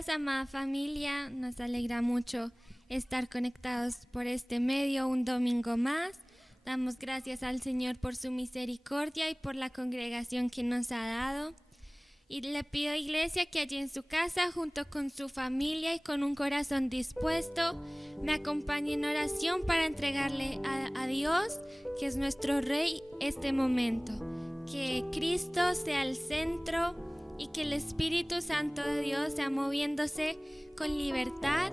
días, amada familia. Nos alegra mucho estar conectados por este medio un domingo más. Damos gracias al Señor por su misericordia y por la congregación que nos ha dado. Y le pido, iglesia, que allí en su casa, junto con su familia y con un corazón dispuesto, me acompañe en oración para entregarle a Dios, que es nuestro Rey, este momento. Que Cristo sea el centro y que el Espíritu Santo de Dios sea moviéndose con libertad,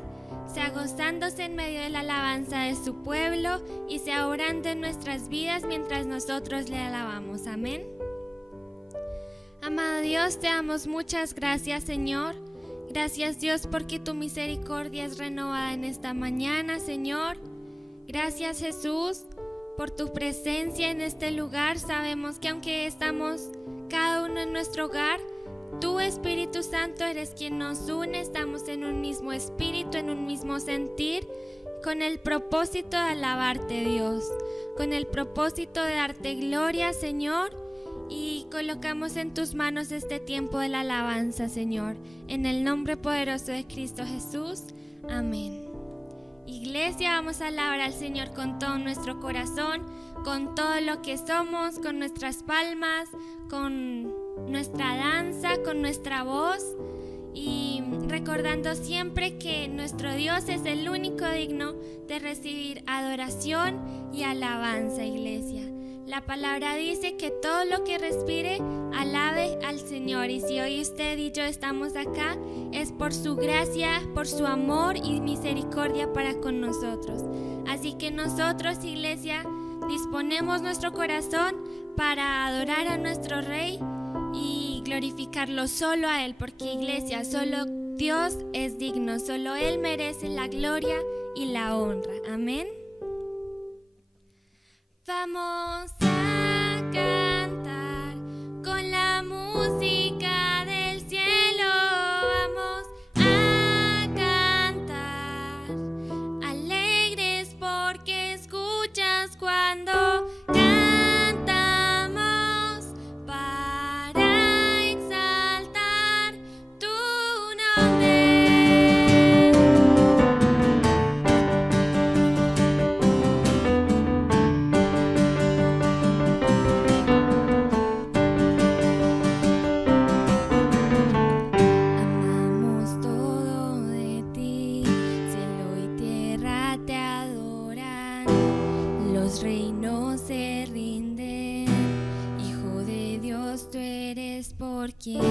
sea gozándose en medio de la alabanza de su pueblo y sea orando en nuestras vidas mientras nosotros le alabamos. Amén. Amado Dios, te damos muchas gracias, Señor. Gracias, Dios, porque tu misericordia es renovada en esta mañana, Señor. Gracias, Jesús, por tu presencia en este lugar. Sabemos que aunque estamos cada uno en nuestro hogar, tú, Espíritu Santo, eres quien nos une. Estamos en un mismo espíritu, en un mismo sentir, con el propósito de alabarte, Dios, con el propósito de darte gloria, Señor, y colocamos en tus manos este tiempo de la alabanza, Señor, en el nombre poderoso de Cristo Jesús. Amén. Iglesia, vamos a alabar al Señor con todo nuestro corazón, con todo lo que somos, con nuestras palmas, con nuestra danza, con nuestra voz, y recordando siempre que nuestro Dios es el único digno de recibir adoración y alabanza, iglesia. La palabra dice que todo lo que respire alabe al Señor, y si hoy usted y yo estamos acá es por su gracia, por su amor y misericordia para con nosotros. Así que nosotros, iglesia, disponemos nuestro corazón para adorar a nuestro Rey y glorificarlo solo a Él, porque, iglesia, solo Dios es digno, solo Él merece la gloria y la honra. Amén. Vamos a cantar con la música del cielo, vamos a cantar alegres porque escuchas cuando cantamos para exaltar tu nombre. Amamos todo de ti, cielo y tierra te adoran, los reinos se rinden, Hijo de Dios, tú eres por quien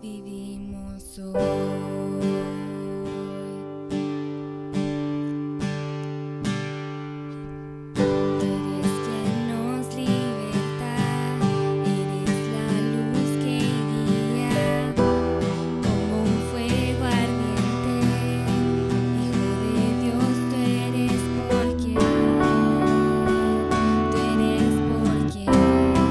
vivimos hoy. Eres quien nos liberta, eres la luz que guía, como un fuego ardiente, Hijo de Dios, tú eres por quien vivimos hoy.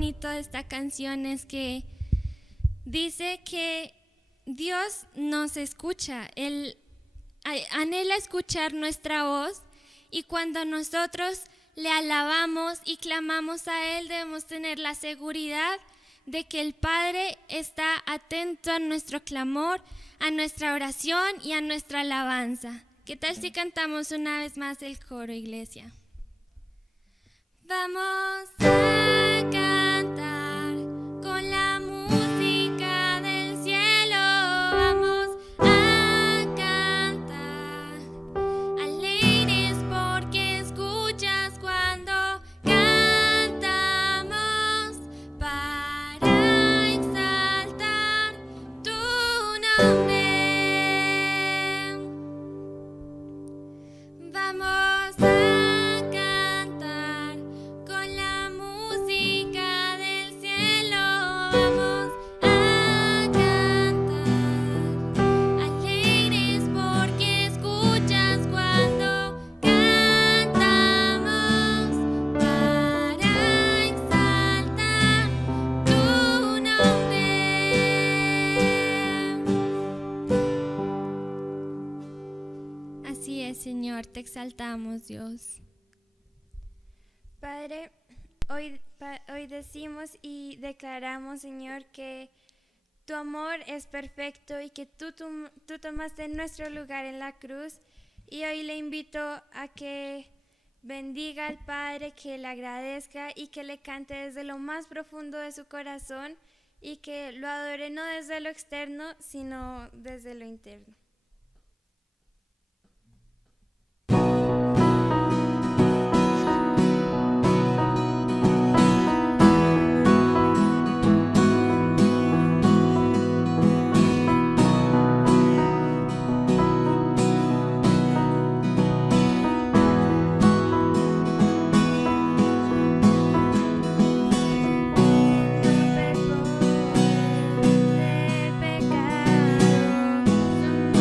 bonito de esta canción es que dice que Dios nos escucha, Él anhela escuchar nuestra voz, y cuando nosotros le alabamos y clamamos a Él, debemos tener la seguridad de que el Padre está atento a nuestro clamor, a nuestra oración y a nuestra alabanza. ¿Qué tal si cantamos una vez más el coro, iglesia? Vamos a cantar con la música del cielo, vamos a cantar alegres porque escuchas cuando cantamos para exaltar tu nombre. Vamos a cantar con la música del cielo, vamos a cantar alegres porque escuchas cuando cantamos para exaltar tu nombre. Así es, Señor, te exaltamos, Dios. Padre, hoy decimos y declaramos, Señor, que tu amor es perfecto y que tú tomaste nuestro lugar en la cruz. Y hoy le invito a que bendiga al Padre, que le agradezca y que le cante desde lo más profundo de su corazón y que lo adore no desde lo externo, sino desde lo interno. Somos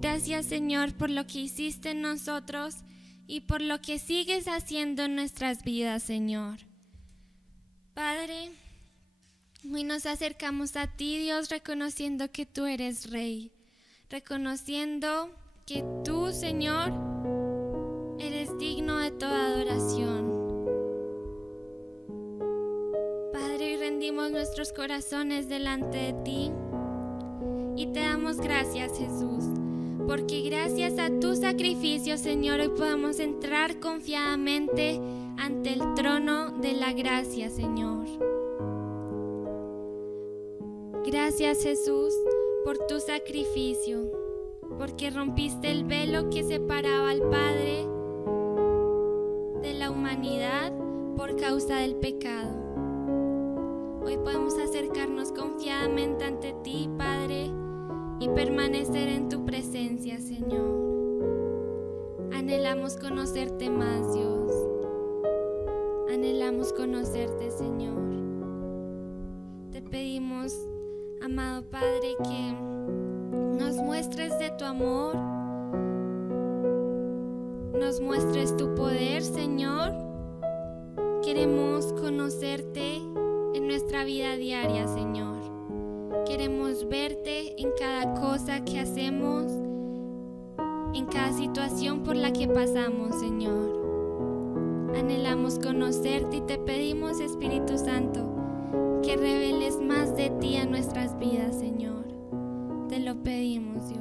Gracias, Señor, por lo que hiciste en nosotros y por lo que sigues haciendo en nuestras vidas, Señor. Padre, hoy nos acercamos a ti, Dios, reconociendo que tú eres Rey, reconociendo que tú, Señor, eres digno de toda adoración. Padre, hoy rendimos nuestros corazones delante de ti y te damos gracias, Jesús, porque gracias a tu sacrificio, Señor, hoy podemos entrar confiadamente ante el trono de la gracia, Señor. Gracias, Jesús, por tu sacrificio, porque rompiste el velo que separaba al Padre de la humanidad por causa del pecado. Hoy podemos acercarnos confiadamente ante ti, Padre, y permanecer en tu presencia, Señor. Anhelamos conocerte más, Dios. Anhelamos conocerte, Señor. Te pedimos, amado Padre, que nos muestres de tu amor, nos muestres tu poder, Señor. Queremos conocerte en nuestra vida diaria, Señor. Queremos verte en cada cosa que hacemos, en cada situación por la que pasamos, Señor. Anhelamos conocerte y te pedimos, Espíritu Santo, que reveles más de ti a nuestras vidas, Señor. Te lo pedimos, Dios.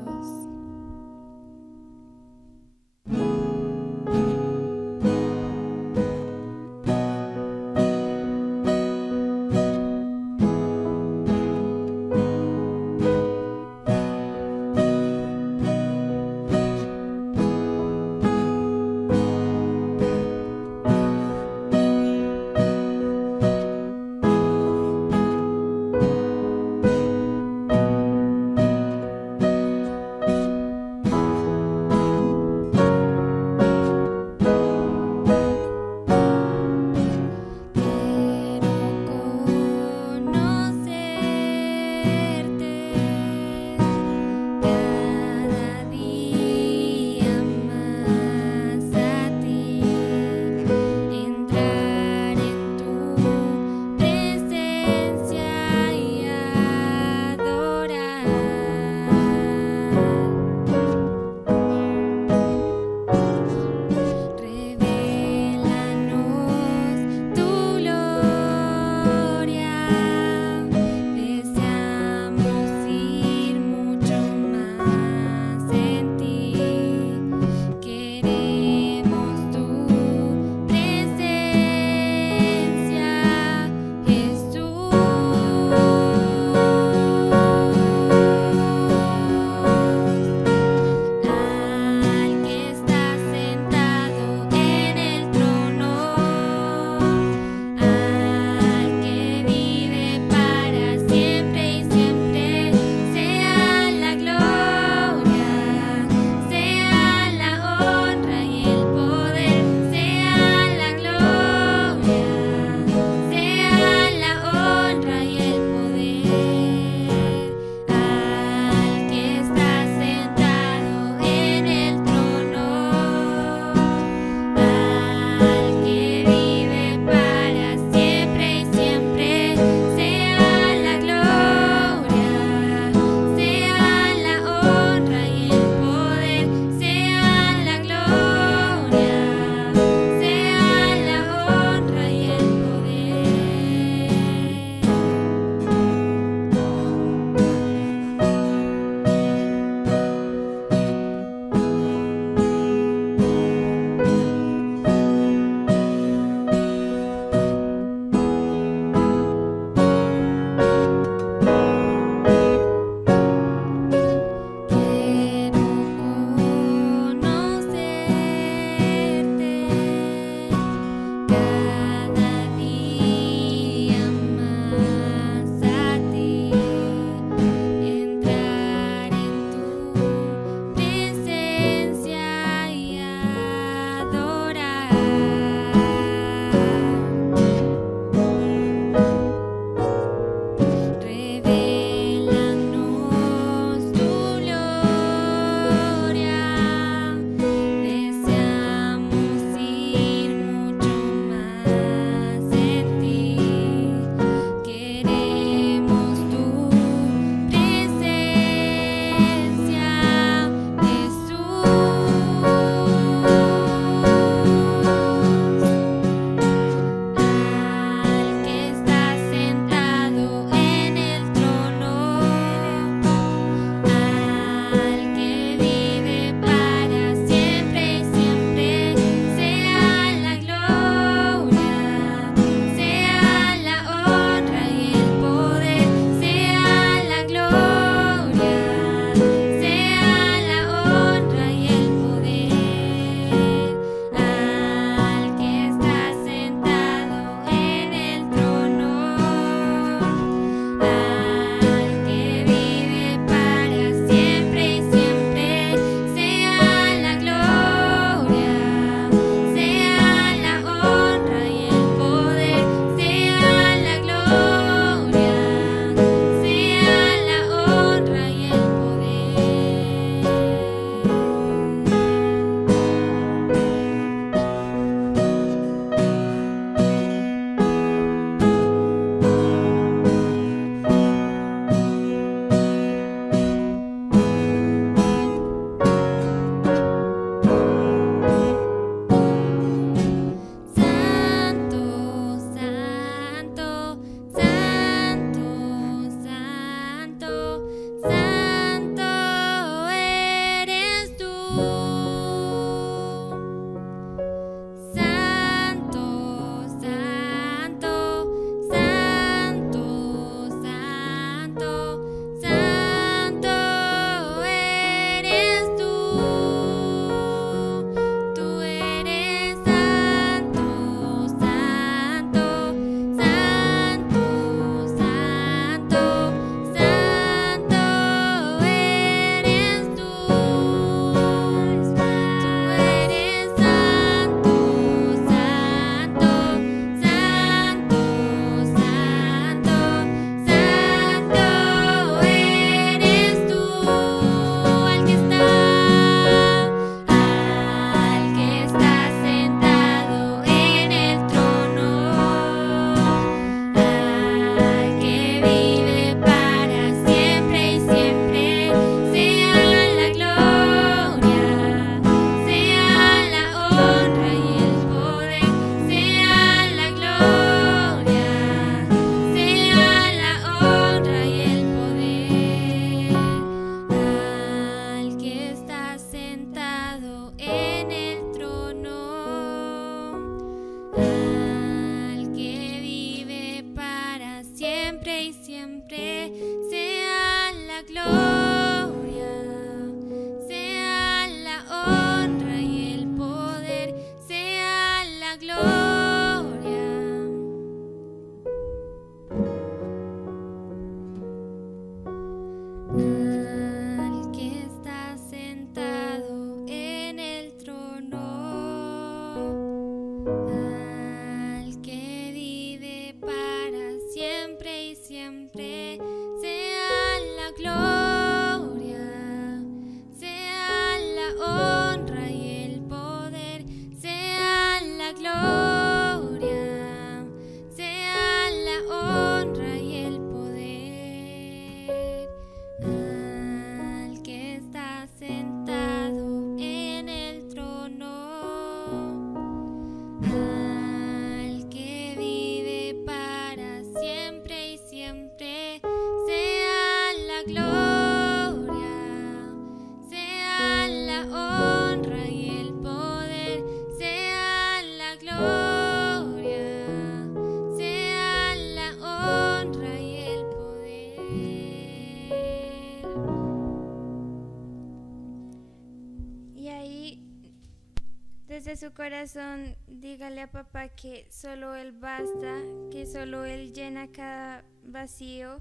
desde su corazón dígale a papá que solo Él basta, que solo Él llena cada vacío.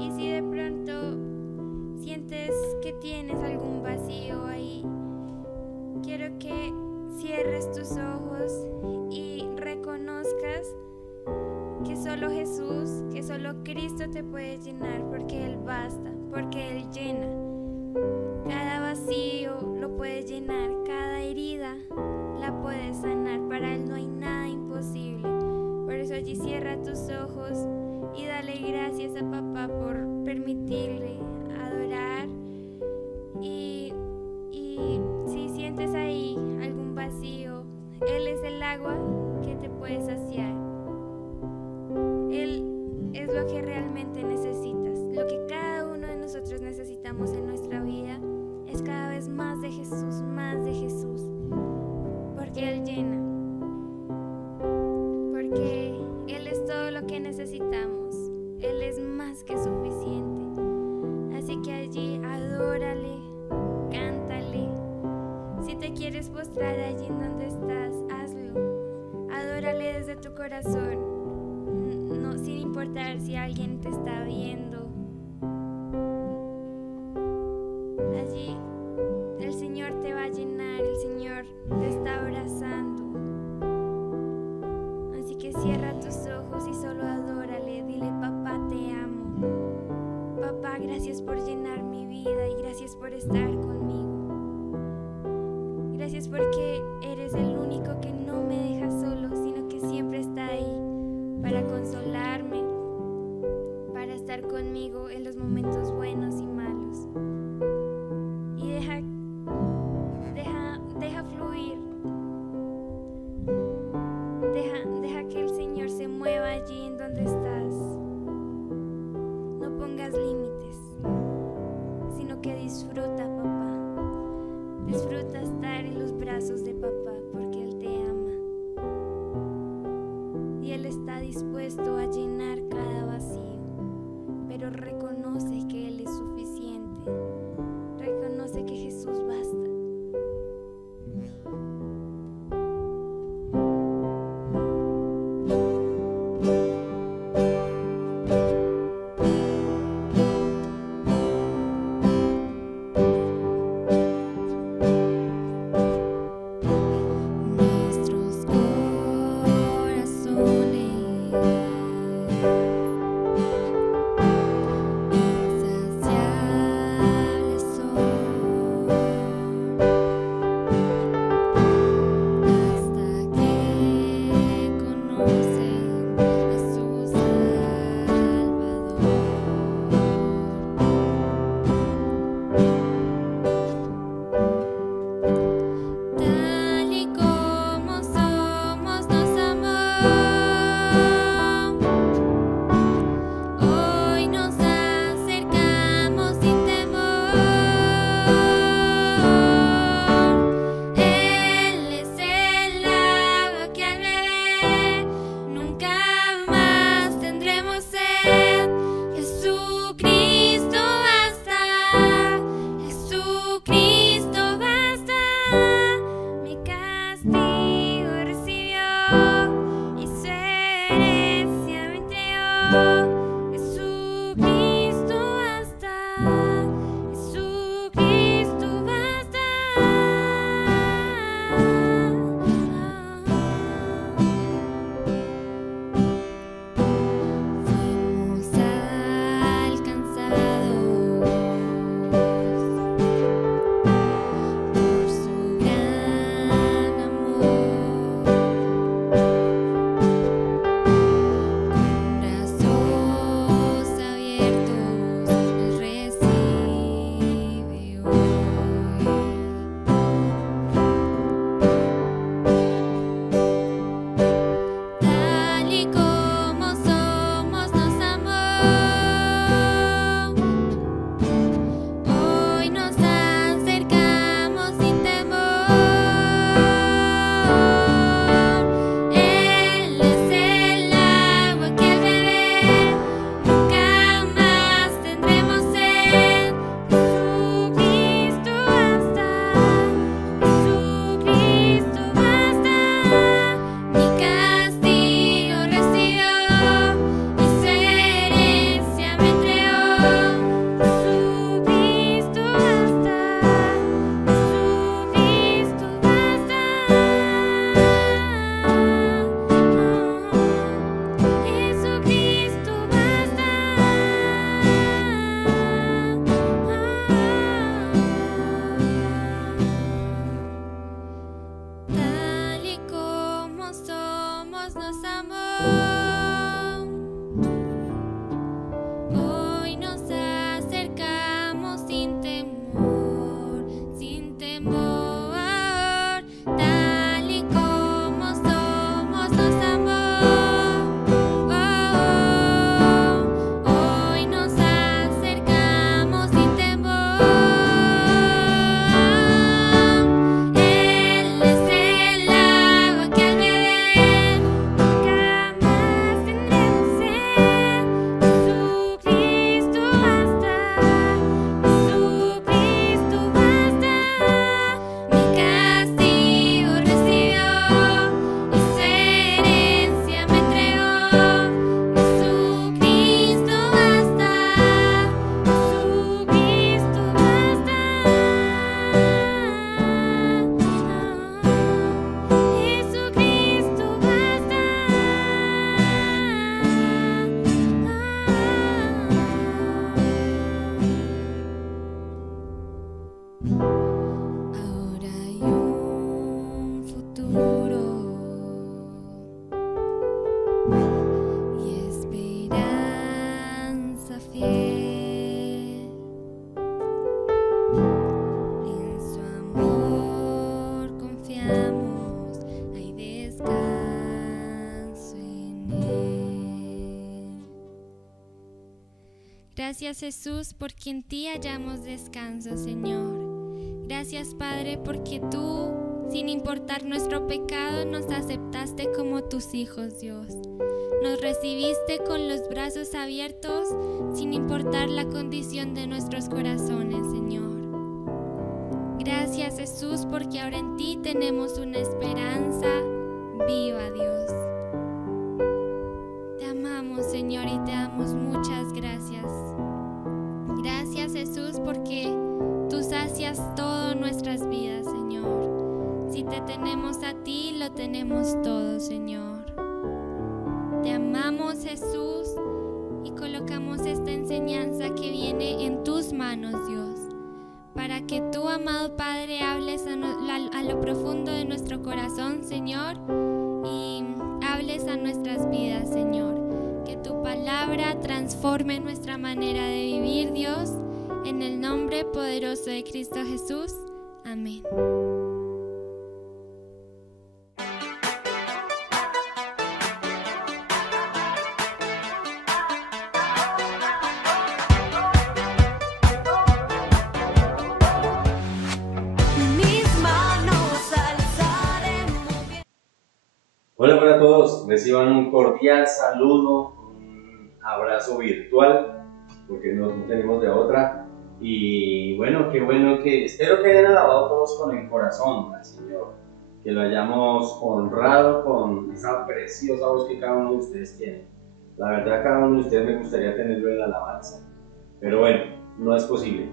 Y si de pronto sientes que tienes algún vacío ahí, quiero que cierres tus ojos y reconozcas que solo Jesús, que solo Cristo te puede llenar, porque Él basta, porque Él llena. Cada vacío lo puede llenar, cada herida la puede sanar. Para Él no hay nada imposible. Por eso allí cierra tus ojos y dale gracias a papá por permitirle adorar. Y si sientes ahí algún vacío, Él es el agua que te puede saciar. Él es lo que realmente necesitas. Lo que cada uno de nosotros necesitamos en nuestra vida es cada vez más de Jesús, porque Él llena, porque Él es todo lo que necesitamos. Él es más que suficiente. Así que allí adórale, cántale. Si te quieres postrar allí en donde estás, hazlo. Adórale desde tu corazón, no, sin importar si alguien te está viendo. Allí el Señor te va a llenar, el Señor te está abrazando. Así que cierra tus ojos y solo adórale, dile: papá, te amo. Papá, gracias por llenar mi vida y gracias por estar conmigo. Gracias porque eres el único que no me deja solo, sino que siempre está ahí para consolarme, para estar conmigo en los momentos buenos y malos. Y deja fluir. Deja que el Señor se mueva allí en donde estás. No pongas límites, sino que disfruta, papá. Disfruta estar en los brazos de papá, porque Él te ama. Y Él está dispuesto a llenar cada vacío. Pero reconoce que Él es suficiente. Reconoce que Jesús basta. Nuestros corazones Ahora hay un futuro y esperanza fiel. En su amor confiamos, hay descanso en él. Gracias, Jesús, porque en ti hallamos descanso, Señor. Gracias, Padre, porque tú, sin importar nuestro pecado, nos aceptaste como tus hijos, Dios. Nos recibiste con los brazos abiertos, sin importar la condición de nuestros corazones, Señor. Gracias, Jesús, porque ahora en ti tenemos una esperanza viva, Dios. Te amamos, Señor, y te damos muchas gracias. Gracias, Jesús, porque tú sacias todas nuestras vidas, Señor. Si te tenemos a ti, lo tenemos todo, Señor. Te amamos, Jesús, y colocamos esta enseñanza que viene en tus manos, Dios, para que tú, amado Padre, hables a lo profundo de nuestro corazón, Señor, y hables a nuestras vidas, Señor. Que tu palabra transforme nuestra manera de vivir, Dios, en el nombre poderoso de Cristo Jesús. Amén. Hola para todos, reciban un cordial saludo, un abrazo virtual, porque no tenemos de otra. Y bueno que espero que hayan alabado todos con el corazón al Señor, que lo hayamos honrado con esa preciosa voz que cada uno de ustedes tiene. La verdad, cada uno de ustedes me gustaría tenerlo en la alabanza, pero bueno, no es posible.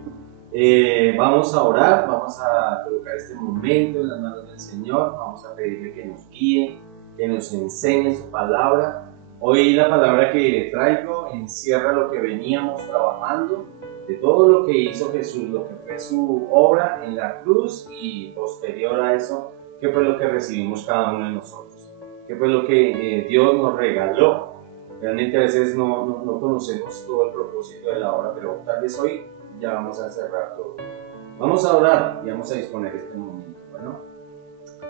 Vamos a orar, vamos a colocar este momento en las manos del Señor, vamos a pedirle que nos guíe, que nos enseñe su palabra. Hoy la palabra que traigo encierra lo que veníamos trabajando, de todo lo que hizo Jesús, lo que fue su obra en la cruz, y posterior a eso, qué fue lo que recibimos cada uno de nosotros, qué fue lo que Dios nos regaló. Realmente a veces no conocemos todo el propósito de la obra, pero tal vez hoy ya vamos a cerrar todo. Vamos a orar y vamos a disponer este momento. Bueno,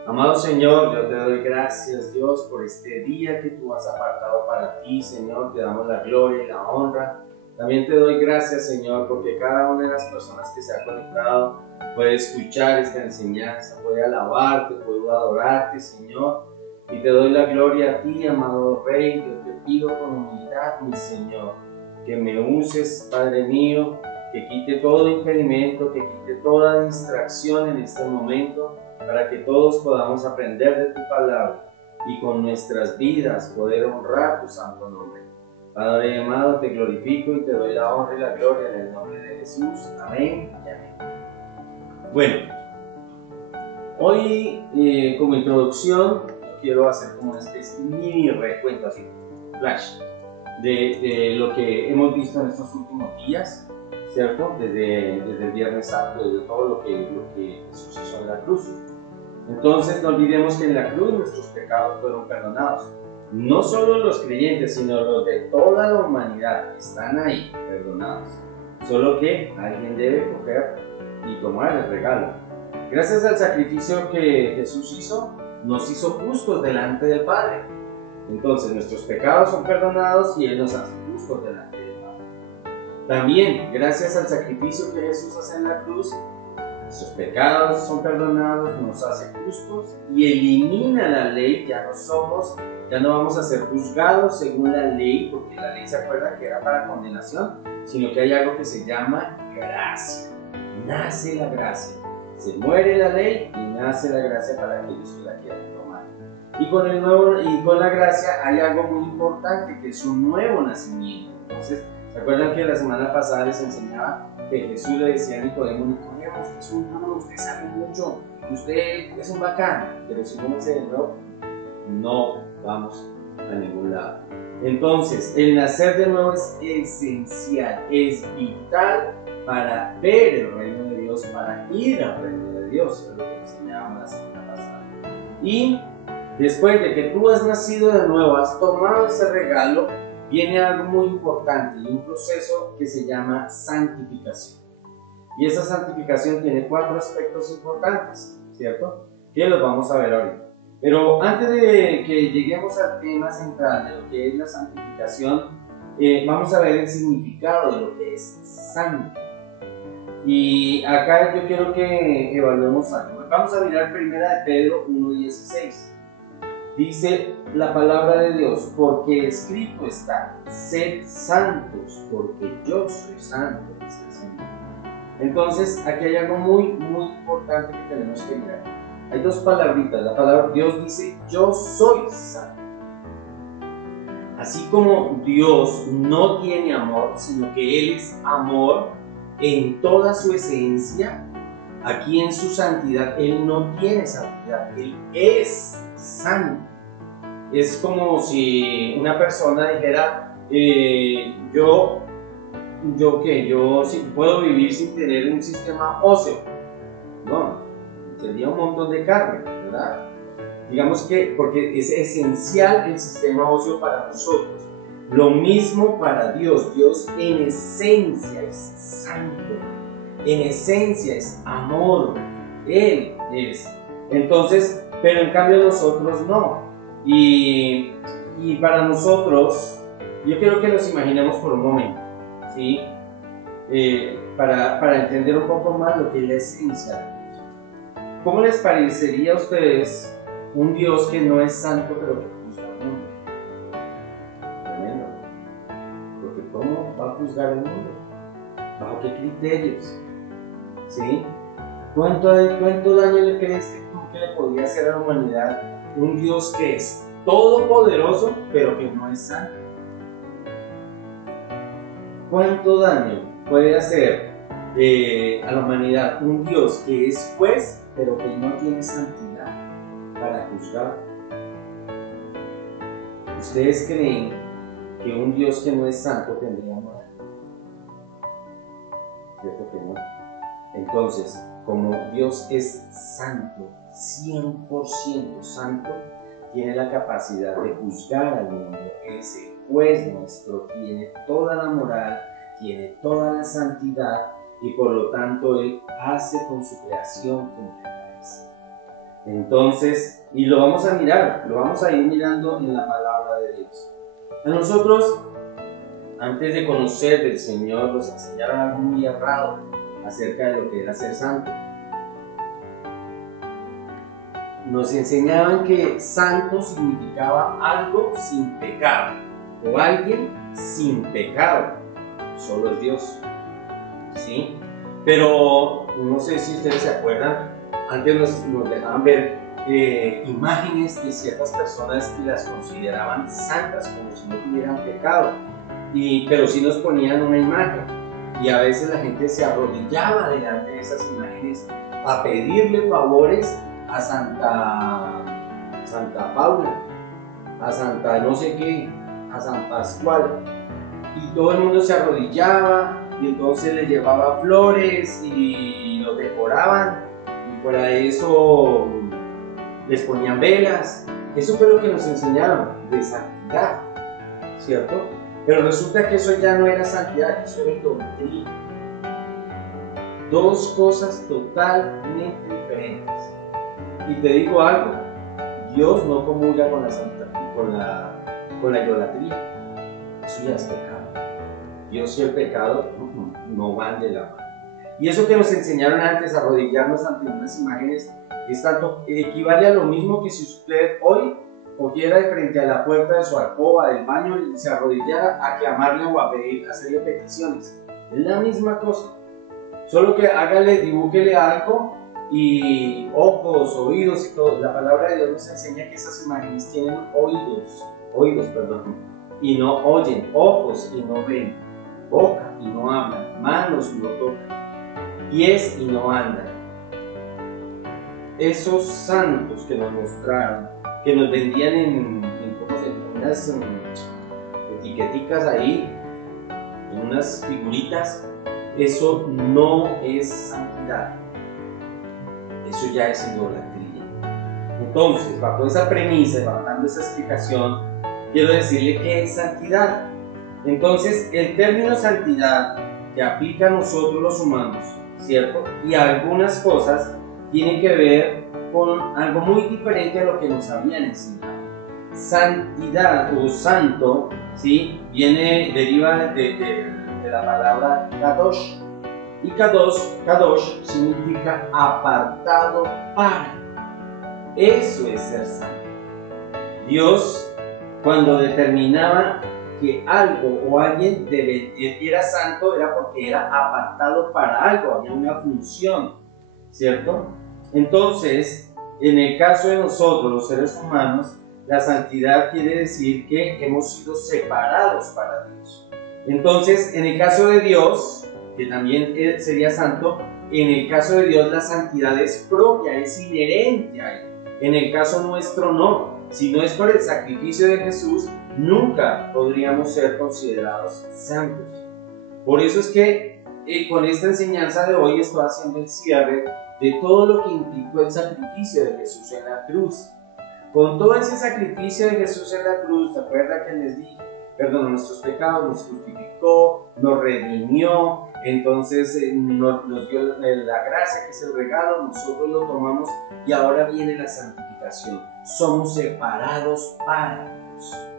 amado Señor, yo te doy gracias, Dios, por este día que tú has apartado para ti, Señor. Te damos la gloria y la honra. También te doy gracias, Señor, porque cada una de las personas que se ha conectado puede escuchar esta enseñanza, puede alabarte, puede adorarte, Señor. Y te doy la gloria a ti, amado Rey. Yo te pido con humildad, mi Señor, que me uses, Padre mío, que quite todo impedimento, que quite toda distracción en este momento, para que todos podamos aprender de tu palabra y con nuestras vidas poder honrar tu santo nombre. Padre amado, te glorifico y te doy la honra y la gloria en el nombre de Jesús. Amén y amén. Bueno, hoy como introducción quiero hacer como una especie de mini recuento, así, flash, de lo que hemos visto en estos últimos días, ¿cierto? Desde el Viernes Santo, desde todo lo que Jesús hizo en la cruz. Entonces no olvidemos que en la cruz nuestros pecados fueron perdonados. No solo los creyentes, sino los de toda la humanidad están ahí perdonados. Solo que alguien debe coger y tomar el regalo. Gracias al sacrificio que Jesús hizo, nos hizo justos delante del Padre. Entonces nuestros pecados son perdonados y Él nos hace justos delante del Padre. También, gracias al sacrificio que Jesús hace en la cruz, nuestros pecados son perdonados, nos hace justos y elimina la ley. Ya no vamos a ser juzgados según la ley, porque la ley, se acuerda que era para condenación, sino que hay algo que se llama gracia. Nace la gracia. Se muere la ley y nace la gracia para aquellos que la quieran tomar. Y con la gracia hay algo muy importante, que es un nuevo nacimiento. Entonces, ¿se acuerdan que la semana pasada les enseñaba que Jesús le decía a Nicodemo, usted es un duro, usted sabe mucho, usted es un bacán, pero si no me hace de nuevo, no vamos a ningún lado? Entonces, el nacer de nuevo es esencial, es vital para ver el reino de Dios Dios para ir al reino de Dios, es lo que enseñábamos la semana pasada. Y después de que tú has nacido de nuevo, has tomado ese regalo, viene algo muy importante y un proceso que se llama santificación. Y esa santificación tiene 4 aspectos importantes, ¿cierto? Que los vamos a ver ahorita. Pero antes de que lleguemos al tema central de lo que es la santificación, vamos a ver el significado de lo que es santo. Y acá yo quiero que evaluemos algo. Vamos a mirar 1 de Pedro 1:16. Dice la palabra de Dios: porque escrito está, sed santos, porque yo soy santo, dice el Señor. Entonces, aquí hay algo muy importante que tenemos que mirar. Hay 2 palabritas. La palabra Dios dice, yo soy santo. Así como Dios no tiene amor, sino que Él es amor en toda su esencia, aquí en su santidad, Él no tiene santidad, Él es santo. Es como si una persona dijera, yo sí puedo vivir sin tener un sistema óseo. No, sería un montón de carne, ¿verdad? Digamos que, porque es esencial el sistema óseo para nosotros. Lo mismo para Dios. Dios en esencia es santo, en esencia es amor, Él es. Entonces, pero en cambio nosotros no. Y para nosotros, yo quiero que nos imaginemos por un momento, ¿sí? Para entender un poco más lo que es la esencia de Dios. ¿Cómo les parecería a ustedes un Dios que no es santo pero que juzga al mundo? Tremendo. Porque ¿cómo va a juzgar al mundo? ¿Bajo qué criterios? ¿Sí? ¿Cuánto daño le crees tú que le podría hacer a la humanidad un Dios que es todopoderoso pero que no es santo? ¿Cuánto daño puede hacer a la humanidad un Dios que es juez pero que no tiene santidad para juzgar? ¿Ustedes creen que un Dios que no es santo tendría moral? ¿Cierto que no? Entonces, como Dios es santo, 100% santo, tiene la capacidad de juzgar al mundo. Es el juez nuestro, tiene toda la moral, tiene toda la santidad y por lo tanto Él hace con su creación como le parece. Entonces, y lo vamos a mirar, lo vamos a ir mirando en la palabra de Dios. A nosotros, antes de conocer del Señor, nos enseñaron algo muy errado acerca de lo que era ser santo. Nos enseñaban que santo significaba algo sin pecado o alguien sin pecado. Solo es Dios, ¿sí? Pero no sé si ustedes se acuerdan, antes nos dejaban ver imágenes de ciertas personas que las consideraban santas, como si no tuvieran pecado, pero sí nos ponían una imagen y a veces la gente se arrodillaba delante de esas imágenes a pedirle favores a Santa Paula, a Santa no sé qué, a San Pascual, y todo el mundo se arrodillaba y entonces le llevaba flores y los decoraban y fuera de eso les ponían velas. Eso fue lo que nos enseñaron de santidad, ¿cierto? Pero resulta que eso ya no era santidad, eso era idolatría. 2 cosas totalmente diferentes. Y te digo algo, Dios no comulga con la idolatría. Eso ya es pecado. Dios y el pecado no van de la mano. Y eso que nos enseñaron antes, arrodillarnos ante unas imágenes, equivale a lo mismo que si usted hoy cogiera de frente a la puerta de su alcoba, del baño, y se arrodillara a clamarle o a pedir, a hacerle peticiones. Es la misma cosa. Solo que dibúquele algo y ojos, oídos y todo. La palabra de Dios nos enseña que esas imágenes tienen oídos, y no oyen, ojos y no ven, boca y no hablan, manos y no tocan, pies y no andan. Esos santos que nos mostraron, que nos vendían en unas etiqueticas ahí, en unas figuritas, eso no es santidad. Eso ya es idolatría. Entonces, bajo esa premisa y bajo esa explicación, quiero decirle qué es santidad. Entonces, el término santidad que aplica a nosotros los humanos, ¿cierto? Y algunas cosas tienen que ver con algo muy diferente a lo que nos habían enseñado. Santidad o santo, ¿sí? Deriva de la palabra kadosh. Y kadosh significa apartado para. Eso es ser santo. Dios, cuando determinaba que algo o alguien era santo, era porque era apartado para algo, había una función, ¿cierto? Entonces, en el caso de nosotros, los seres humanos, la santidad quiere decir que hemos sido separados para Dios. Entonces, en el caso de Dios, que también sería santo, en el caso de Dios la santidad es propia, es inherente a Él. En el caso nuestro no. Si no es por el sacrificio de Jesús, nunca podríamos ser considerados santos. Por eso es que con esta enseñanza de hoy estoy haciendo el cierre de todo lo que implicó el sacrificio de Jesús en la cruz. Con todo ese sacrificio de Jesús en la cruz, ¿te acuerdas que les dije? Perdonó nuestros pecados, nos justificó, nos redimió, entonces nos dio la gracia que es el regalo, nosotros lo tomamos y ahora viene la santificación. Somos separados para Dios.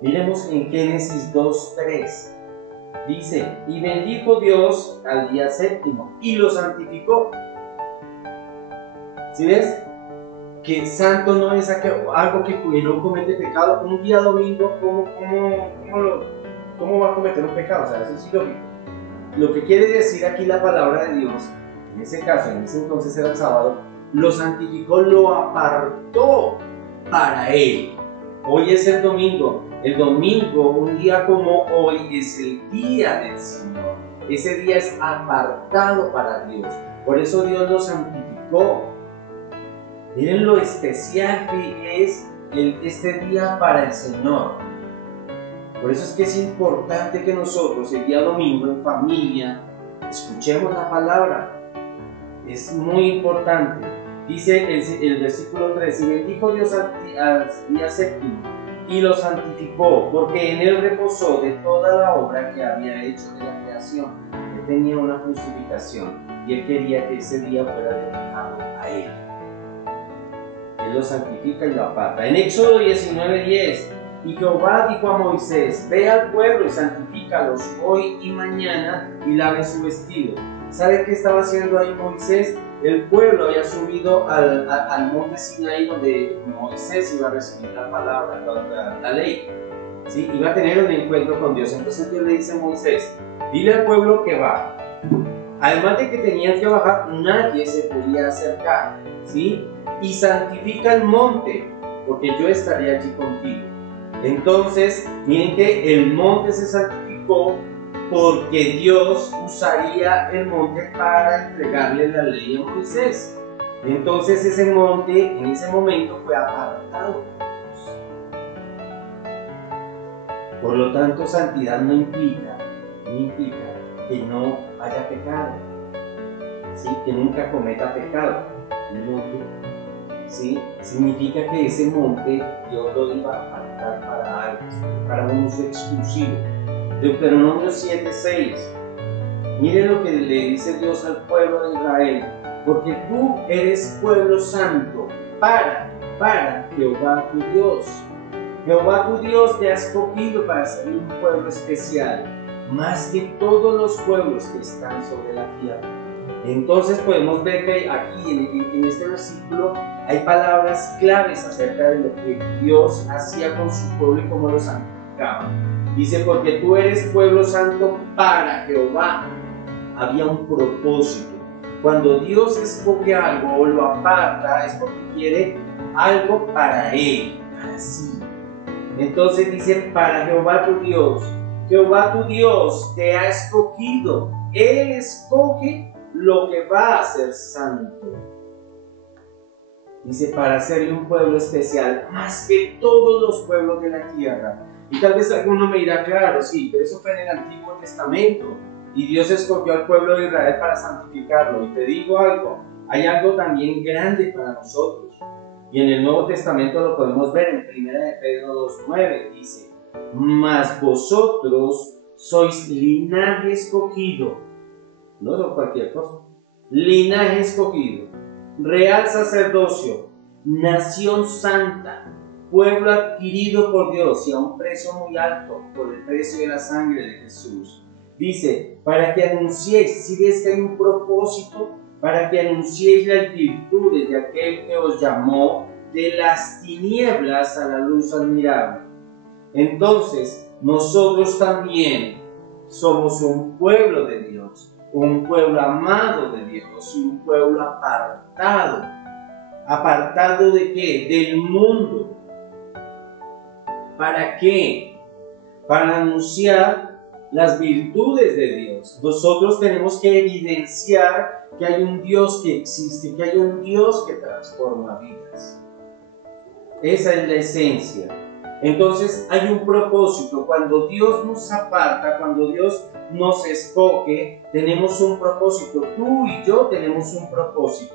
Miremos en Génesis 2:3. Dice, y bendijo Dios al día séptimo y lo santificó. ¿Sí ves? Que santo no es algo que no comete pecado. Un día domingo, ¿cómo va a cometer un pecado? O sea, eso es ilógico. Lo que quiere decir aquí la palabra de Dios, en ese caso, en ese entonces era el sábado, lo santificó, lo apartó para Él. Hoy es el domingo. El domingo, un día como hoy, es el día del Señor. Ese día es apartado para Dios. Por eso Dios lo santificó. Miren lo especial que es este día para el Señor. Por eso es que es importante que nosotros el día domingo en familia escuchemos la palabra. Es muy importante. Dice el versículo 3, y bendijo Dios al día séptimo y lo santificó, porque en él reposó de toda la obra que había hecho de la creación. Él tenía una justificación y él quería que ese día fuera dedicado a él. Él lo santifica y lo aparta. En Éxodo 19:10, y Jehová dijo a Moisés, ve al pueblo y santifícalos hoy y mañana y lave su vestido. ¿Sabe qué estaba haciendo ahí Moisés? El pueblo había subido al monte Sinaí, donde Moisés iba a recibir la palabra, la ley, ¿sí? Iba a tener un encuentro con Dios. Entonces Dios le dice a Moisés, dile al pueblo que va. Además de que tenían que bajar, nadie se podía acercar, ¿sí? Y santifica el monte, porque yo estaré allí contigo. Entonces, miren que el monte se santificó porque Dios usaría el monte para entregarle la ley a Moisés. Entonces ese monte en ese momento fue apartado por Dios. Por lo tanto, santidad no implica que no haya pecado, ¿sí? Que nunca cometa pecado. No, ¿sí? Significa que ese monte Dios lo iba a apartar para algo, para un uso exclusivo. Deuteronomio 7:6. Miren lo que le dice Dios al pueblo de Israel, porque tú eres pueblo santo para Jehová tu Dios. Jehová tu Dios te ha escogido para ser un pueblo especial, más que todos los pueblos que están sobre la tierra. Entonces podemos ver que aquí en este versículo hay palabras claves acerca de lo que Dios hacía con su pueblo y cómo lo santificaba. Dice, porque tú eres pueblo santo para Jehová. Había un propósito. Cuando Dios escoge algo o lo aparta, es porque quiere algo para Él, para sí. Entonces dice, para Jehová tu Dios. Jehová tu Dios te ha escogido. Él escoge lo que va a ser santo. Dice, para hacerle un pueblo especial, más que todos los pueblos de la tierra. Y tal vez alguno me dirá, claro, sí, pero eso fue en el Antiguo Testamento. Y Dios escogió al pueblo de Israel para santificarlo. Y te digo algo, hay algo también grande para nosotros. Y en el Nuevo Testamento lo podemos ver en 1 de Pedro 2:9. Dice, mas vosotros sois linaje escogido. No son cualquier cosa. Linaje escogido, real sacerdocio, nación santa, pueblo adquirido por Dios y a un precio muy alto por el precio de la sangre de Jesús. Dice, para que anunciéis, si ves que hay un propósito, para que anunciéis las virtudes de aquel que os llamó de las tinieblas a la luz admirable. Entonces, nosotros también somos un pueblo de Dios, un pueblo amado de Dios y un pueblo apartado. ¿Apartado de qué? Del mundo. ¿Para qué? Para anunciar las virtudes de Dios. Nosotros tenemos que evidenciar que hay un Dios que existe, que hay un Dios que transforma vidas. Esa es la esencia. Entonces hay un propósito. Cuando Dios nos aparta, cuando Dios nos escoge, tenemos un propósito. Tú y yo tenemos un propósito.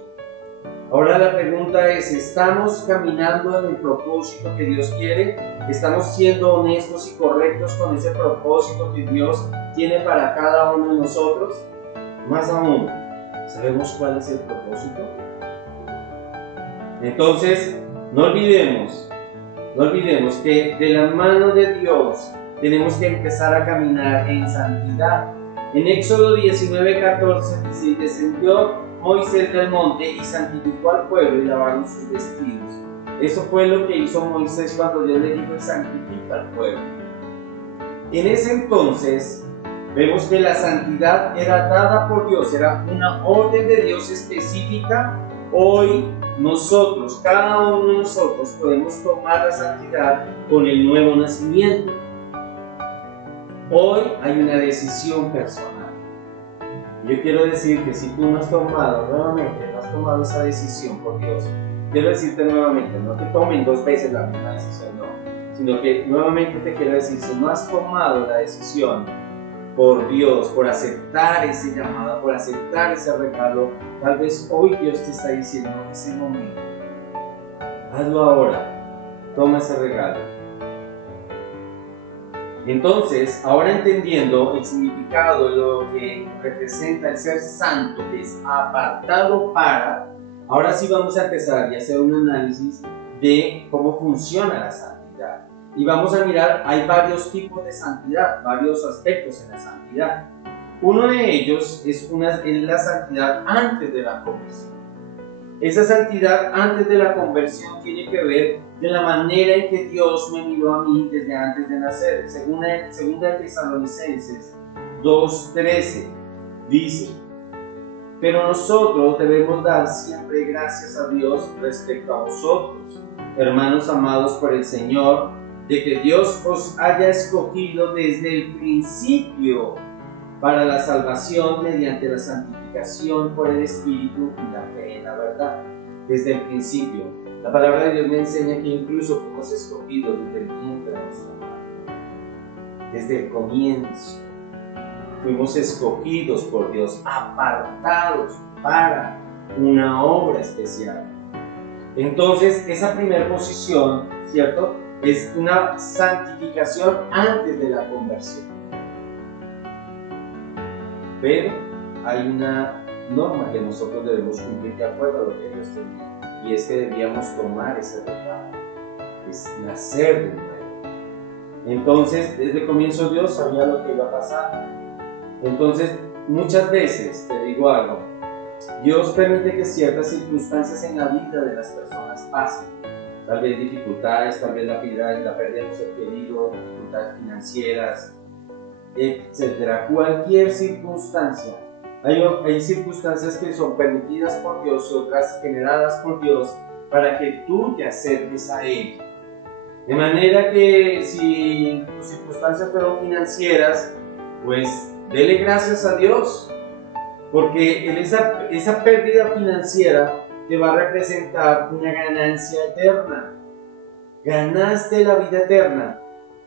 Ahora la pregunta es, ¿estamos caminando en el propósito que Dios quiere? ¿Estamos siendo honestos y correctos con ese propósito que Dios tiene para cada uno de nosotros? Más aún, ¿sabemos cuál es el propósito? Entonces, no olvidemos que de la mano de Dios tenemos que empezar a caminar en santidad. En Éxodo 19:14 dice, y descendió Moisés del monte y santificó al pueblo y lavaron sus vestidos. Eso fue lo que hizo Moisés cuando Dios le dijo, santifica al pueblo. En ese entonces, vemos que la santidad era dada por Dios, era una orden de Dios específica. Hoy nosotros, cada uno de nosotros, podemos tomar la santidad con el nuevo nacimiento. Hoy hay una decisión personal. Yo quiero decir que si tú no has tomado esa decisión por Dios, quiero decirte nuevamente, no que tomen 2 veces la misma decisión, no, sino que nuevamente te quiero decir, si no has tomado la decisión por Dios, por aceptar ese llamado, por aceptar ese regalo, tal vez hoy Dios te está diciendo, es el momento, hazlo ahora, toma ese regalo. Entonces, ahora entendiendo el significado de lo que representa el ser santo, que es apartado para, ahora sí vamos a empezar y hacer un análisis de cómo funciona la santidad. Y vamos a mirar, hay varios tipos de santidad, varios aspectos en la santidad. Uno de ellos es la santidad antes de la conversión. Esa santidad antes de la conversión tiene que ver de la manera en que Dios me miró a mí desde antes de nacer. Segunda de Tesalonicenses 2:13 dice, pero nosotros debemos dar siempre gracias a Dios respecto a vosotros, hermanos amados por el Señor, de que Dios os haya escogido desde el principio para la salvación mediante la santificación por el Espíritu y la fe en la verdad. Desde el principio. La palabra de Dios me enseña que incluso fuimos escogidos desde el vientre de nuestra madre. Desde el comienzo. Fuimos escogidos por Dios, apartados para una obra especial. Entonces, esa primera posición, ¿cierto? Es una santificación antes de la conversión. Pero hay una norma que nosotros debemos cumplir de acuerdo a lo que Dios tenía, y es que debíamos tomar ese regalo, es nacer de nuevo. Entonces, desde el comienzo Dios sabía lo que iba a pasar. Entonces, muchas veces, te digo algo, Dios permite que ciertas circunstancias en la vida de las personas pasen. Tal vez dificultades, tal vez la pérdida de un ser querido, dificultades financieras, etcétera. Cualquier circunstancia. Hay circunstancias que son permitidas por Dios y otras generadas por Dios para que tú te acerques a Él. De manera que si tus circunstancias fueron financieras, pues dele gracias a Dios, porque esa pérdida financiera te va a representar una ganancia eterna. Ganaste la vida eterna.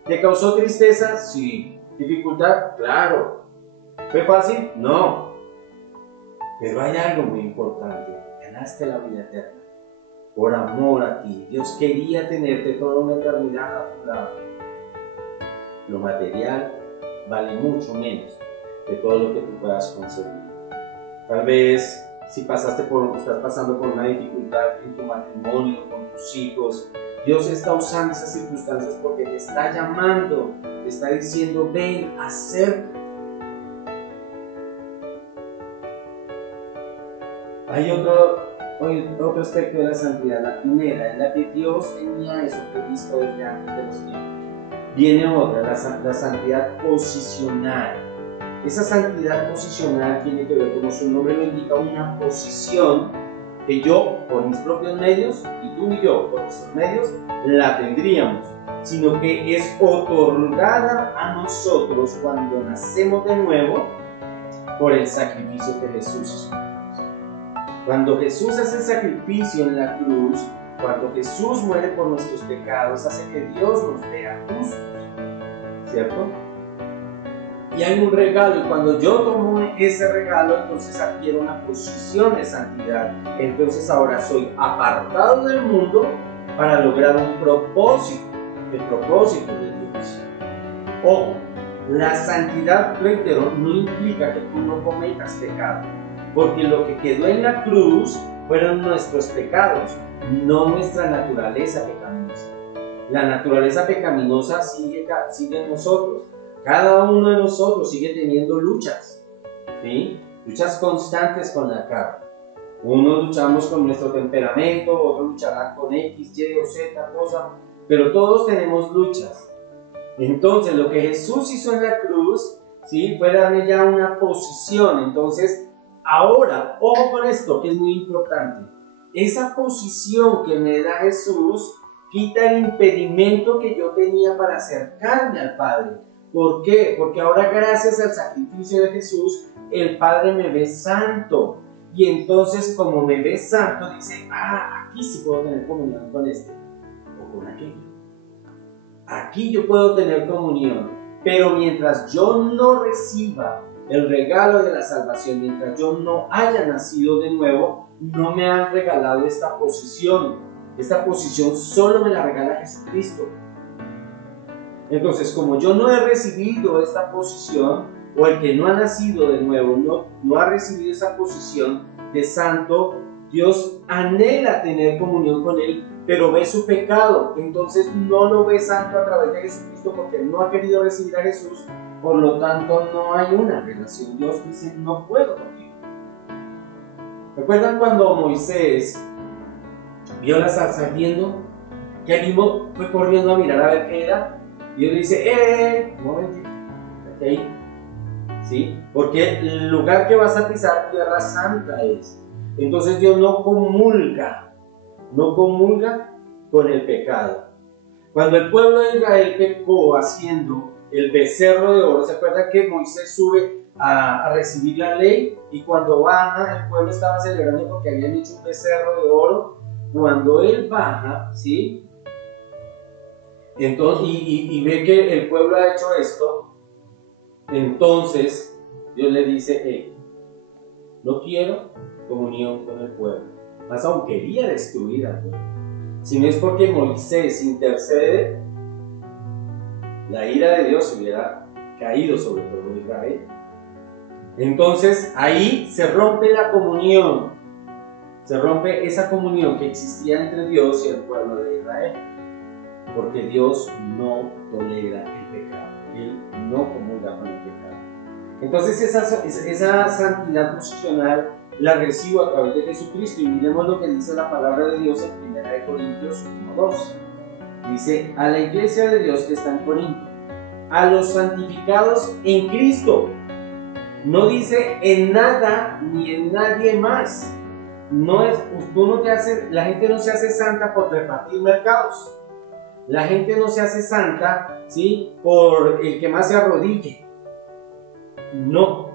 ¿Te causó tristeza? Sí. ¿Dificultad? Claro. ¿Fue fácil? No. Pero hay algo muy importante. Ganaste la vida eterna. Por amor a ti. Dios quería tenerte toda una eternidad a tu lado. Lo material vale mucho menos de todo lo que tú puedas conseguir. Tal vez si estás pasando por una dificultad en tu matrimonio, con tus hijos, Dios está usando esas circunstancias porque te está llamando, te está diciendo, ven, acércate. Hay otro aspecto de la santidad, la primera, en la que Dios tenía eso previsto desde antes de los tiempos. Viene otra, la santidad posicional. Esa santidad posicional tiene que ver, como su nombre lo indica, una posición que yo, por mis propios medios, y tú y yo, por nuestros medios, la tendríamos, sino que es otorgada a nosotros cuando nacemos de nuevo por el sacrificio que Jesús hizo. Cuando Jesús hace el sacrificio en la cruz, cuando Jesús muere por nuestros pecados, hace que Dios nos vea justos, ¿cierto? Y hay un regalo, y cuando yo tomo ese regalo, entonces adquiero una posición de santidad. Entonces ahora soy apartado del mundo para lograr un propósito, el propósito de Dios. Ojo, la santidad, reitero, no implica que tú no cometas pecado, porque lo que quedó en la cruz fueron nuestros pecados, no nuestra naturaleza pecaminosa. La naturaleza pecaminosa sigue en nosotros. Cada uno de nosotros sigue teniendo luchas, ¿sí? Luchas constantes con la carne. Unos luchamos con nuestro temperamento, otros lucharán con X, Y o Z cosa, pero todos tenemos luchas. Entonces, lo que Jesús hizo en la cruz, ¿sí?, fue darme ya una posición. Entonces, ahora, ojo con esto, que es muy importante. Esa posición que me da Jesús quita el impedimento que yo tenía para acercarme al Padre. ¿Por qué? Porque ahora, gracias al sacrificio de Jesús, el Padre me ve santo. Y entonces, como me ve santo, dice, aquí sí puedo tener comunión con este o con aquel. Aquí yo puedo tener comunión. Pero mientras yo no reciba el regalo de la salvación, mientras yo no haya nacido de nuevo, no me han regalado esta posición. Esta posición solo me la regala Jesucristo. Entonces, como yo no he recibido esta posición, o el que no ha nacido de nuevo no ha recibido esa posición de santo, Dios anhela tener comunión con Él, pero ve su pecado. Entonces no lo ve santo a través de Jesucristo porque no ha querido recibir a Jesús. Por lo tanto, no hay una relación. Dios dice, no puedo contigo. ¿Recuerdan cuando Moisés vio la zarza ardiendo? Que él mismo fue corriendo a mirar a ver qué era. Y Dios le dice, un momentito, ahí, ¿sí? Porque el lugar que vas a pisar, tierra santa es. Entonces Dios no comulga con el pecado. Cuando el pueblo de Israel pecó haciendo el becerro de oro, ¿se acuerdan que Moisés sube a recibir la ley? Y cuando baja, el pueblo estaba celebrando porque habían hecho un becerro de oro. Cuando él baja, ¿sí?, entonces, y ve que el pueblo ha hecho esto, entonces Dios le dice, no quiero comunión con el pueblo. Más aún quería destruir al pueblo. Si no es porque Moisés intercede, la ira de Dios hubiera caído sobre todo Israel. Entonces ahí se rompe la comunión, se rompe esa comunión que existía entre Dios y el pueblo de Israel. Porque Dios no tolera el pecado, Él no comulga con el pecado. Entonces esa santidad posicional la recibo a través de Jesucristo. Y miremos lo que dice la palabra de Dios en 1 Corintios 1:2. Dice, a la iglesia de Dios que está en Corinto, a los santificados en Cristo. No dice en nada ni en nadie más. La gente no se hace santa por repartir mercados. La gente no se hace santa, ¿sí?, por el que más se arrodille. No.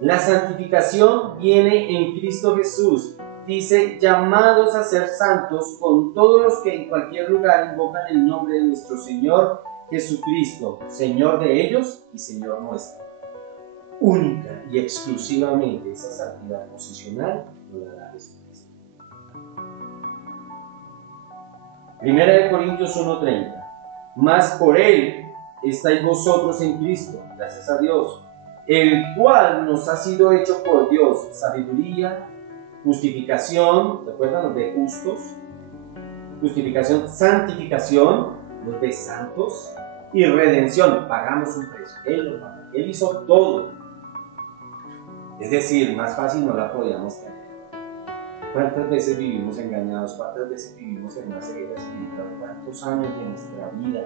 La santificación viene en Cristo Jesús. dice, llamados a ser santos con todos los que en cualquier lugar invocan el nombre de nuestro Señor Jesucristo, Señor de ellos y Señor nuestro. Única y exclusivamente esa santidad posicional lo dará Jesucristo. Primera de Corintios 1:30. Mas por Él estáis vosotros en Cristo, gracias a Dios, el cual nos ha sido hecho por Dios sabiduría, justificación, ¿se acuerdan? Los de justos, justificación, santificación, los de santos, y redención. Pagamos un precio, Él lo pagó, Él hizo todo. Es decir, más fácil no la podíamos tener. ¿Cuántas veces vivimos engañados? ¿Cuántas veces vivimos en una ceguera espiritual? ¿Cuántos años de nuestra vida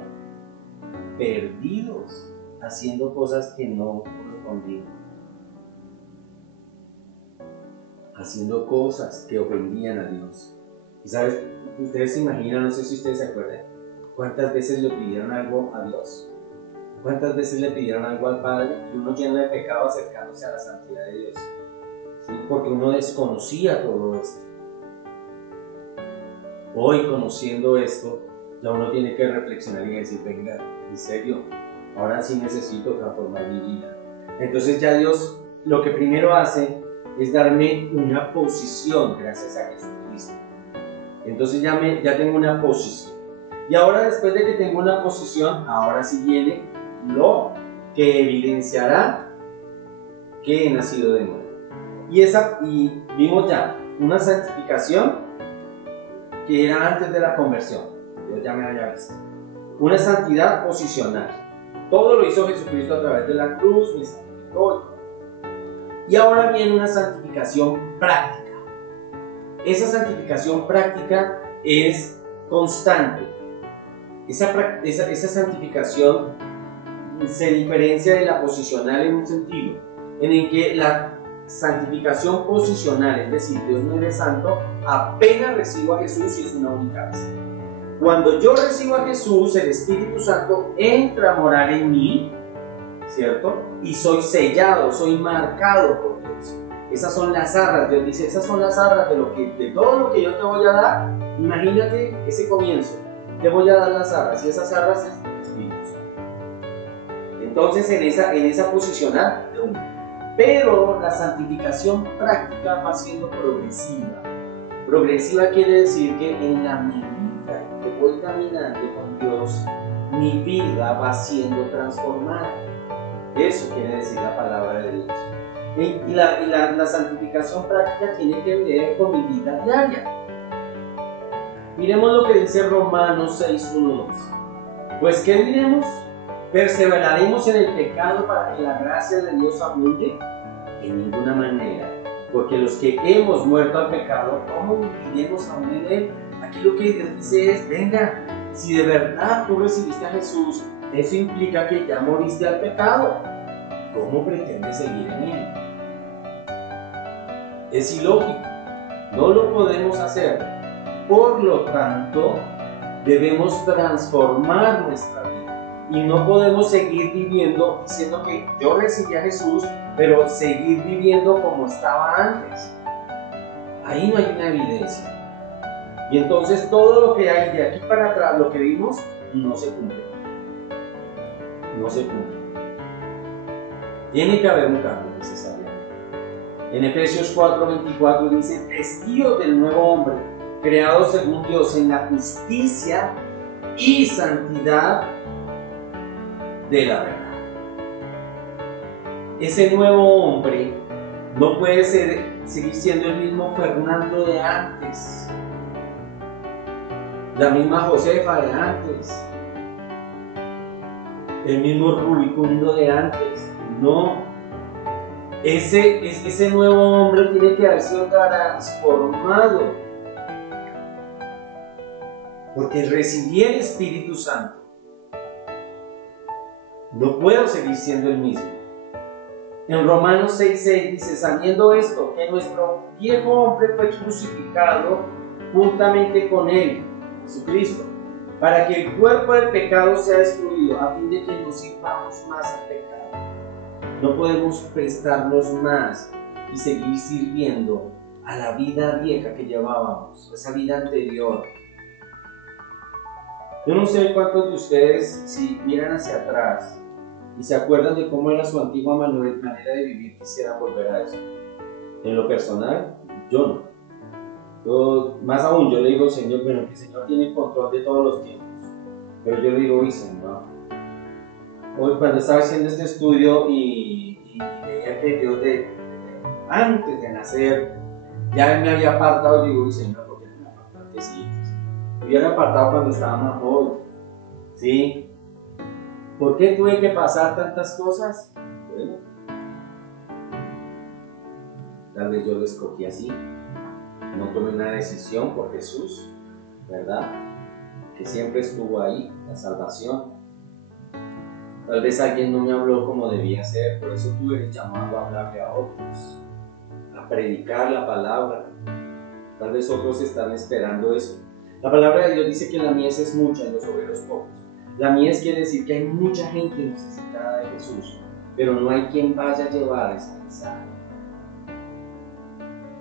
perdidos haciendo cosas que no correspondían? Haciendo cosas que ofendían a Dios. Y sabes, ustedes se imaginan, no sé si ustedes se acuerdan, ¿cuántas veces le pidieron algo a Dios? ¿Cuántas veces le pidieron algo al Padre? Y uno lleno de pecado acercándose a la santidad de Dios. ¿Sí? Porque uno desconocía todo esto. Hoy, conociendo esto, ya uno tiene que reflexionar y decir, venga, en serio, ahora sí necesito transformar mi vida. Entonces ya Dios lo que primero hace es darme una posición gracias a Jesucristo. Entonces ya tengo una posición. Y ahora, después de que tengo una posición, ahora sí viene lo que evidenciará que he nacido de nuevo. Y vimos ya una santificación que era antes de la conversión. Dios ya me había visto. Una santidad posicional. Todo lo hizo Jesucristo a través de la cruz, me santificó. Y ahora viene una santificación práctica. Esa santificación práctica es constante. Esa santificación se diferencia de la posicional en un sentido, en el que la santificación posicional, es decir, Dios no es santo, apenas recibo a Jesús y es una única vez. Cuando yo recibo a Jesús, el Espíritu Santo entra a morar en mí, ¿cierto? Y soy sellado, soy marcado por Dios. Esas son las arras, Dios dice, esas son las arras de todo lo que yo te voy a dar. Imagínate ese comienzo, te voy a dar las arras, y esas arras es el Espíritu Santo. Entonces en esa posicional de uno. Pero la santificación práctica va siendo progresiva. Progresiva quiere decir que en la medida que voy caminando con Dios, mi vida va siendo transformada. Eso quiere decir la palabra de Dios. Y la santificación práctica tiene que ver con mi vida diaria. Miremos lo que dice Romanos 6:1-2. Pues ¿qué diremos? ¿Perseveraremos en el pecado para que la gracia de Dios abunde? En ninguna manera, porque los que hemos muerto al pecado, ¿cómo viviremos aún en él? Aquí lo que Dios dice es, venga, si de verdad tú recibiste a Jesús, eso implica que ya moriste al pecado. ¿Cómo pretendes seguir en él? Es ilógico, no lo podemos hacer. Por lo tanto, debemos transformar nuestra vida. Y no podemos seguir viviendo diciendo que yo recibí a Jesús, pero seguir viviendo como estaba antes. Ahí no hay una evidencia. Y entonces todo lo que hay de aquí para atrás, lo que vimos, no se cumple. No se cumple. Tiene que haber un cambio necesariamente. En Efesios 4:24 dice, vestidos del nuevo hombre, creado según Dios en la justicia y santidad de la verdad. Ese nuevo hombre no puede seguir siendo el mismo Fernando de antes, la misma Josefa de antes, el mismo Rubicundo de antes. No, ese nuevo hombre tiene que haber sido transformado, porque recibí el Espíritu Santo. No puedo seguir siendo el mismo. En Romanos 6:6 dice, sabiendo esto, que nuestro viejo hombre fue crucificado juntamente con él, Jesucristo, para que el cuerpo del pecado sea destruido, a fin de que no sirvamos más al pecado. No podemos prestarnos más y seguir sirviendo a la vida vieja que llevábamos, esa vida anterior. Yo no sé cuántos de ustedes, si miran hacia atrás y se acuerdan de cómo era su antigua manera de vivir, quisieran volver a eso. En lo personal, yo no. Más aún, yo le digo al Señor, bueno, que el Señor tiene control de todos los tiempos. Pero yo le digo, uy, Señor, hoy cuando estaba haciendo este estudio y veía que Dios antes de nacer ya me había apartado, digo, uy, Señor, ¿por qué no me apartaste? Sí, me hubiera apartado cuando estaba más joven, ¿sí? ¿Por qué tuve que pasar tantas cosas? Bueno, tal vez yo lo escogí así, no tomé una decisión por Jesús, ¿verdad? Que siempre estuvo ahí, la salvación. Tal vez alguien no me habló como debía ser, por eso tuve el llamado a hablarle a otros, a predicar la palabra. Tal vez otros están esperando eso. La palabra de Dios dice que la mies es mucha y los obreros pocos. La mies quiere decir que hay mucha gente necesitada de Jesús, pero no hay quien vaya a llevar esa mensaje.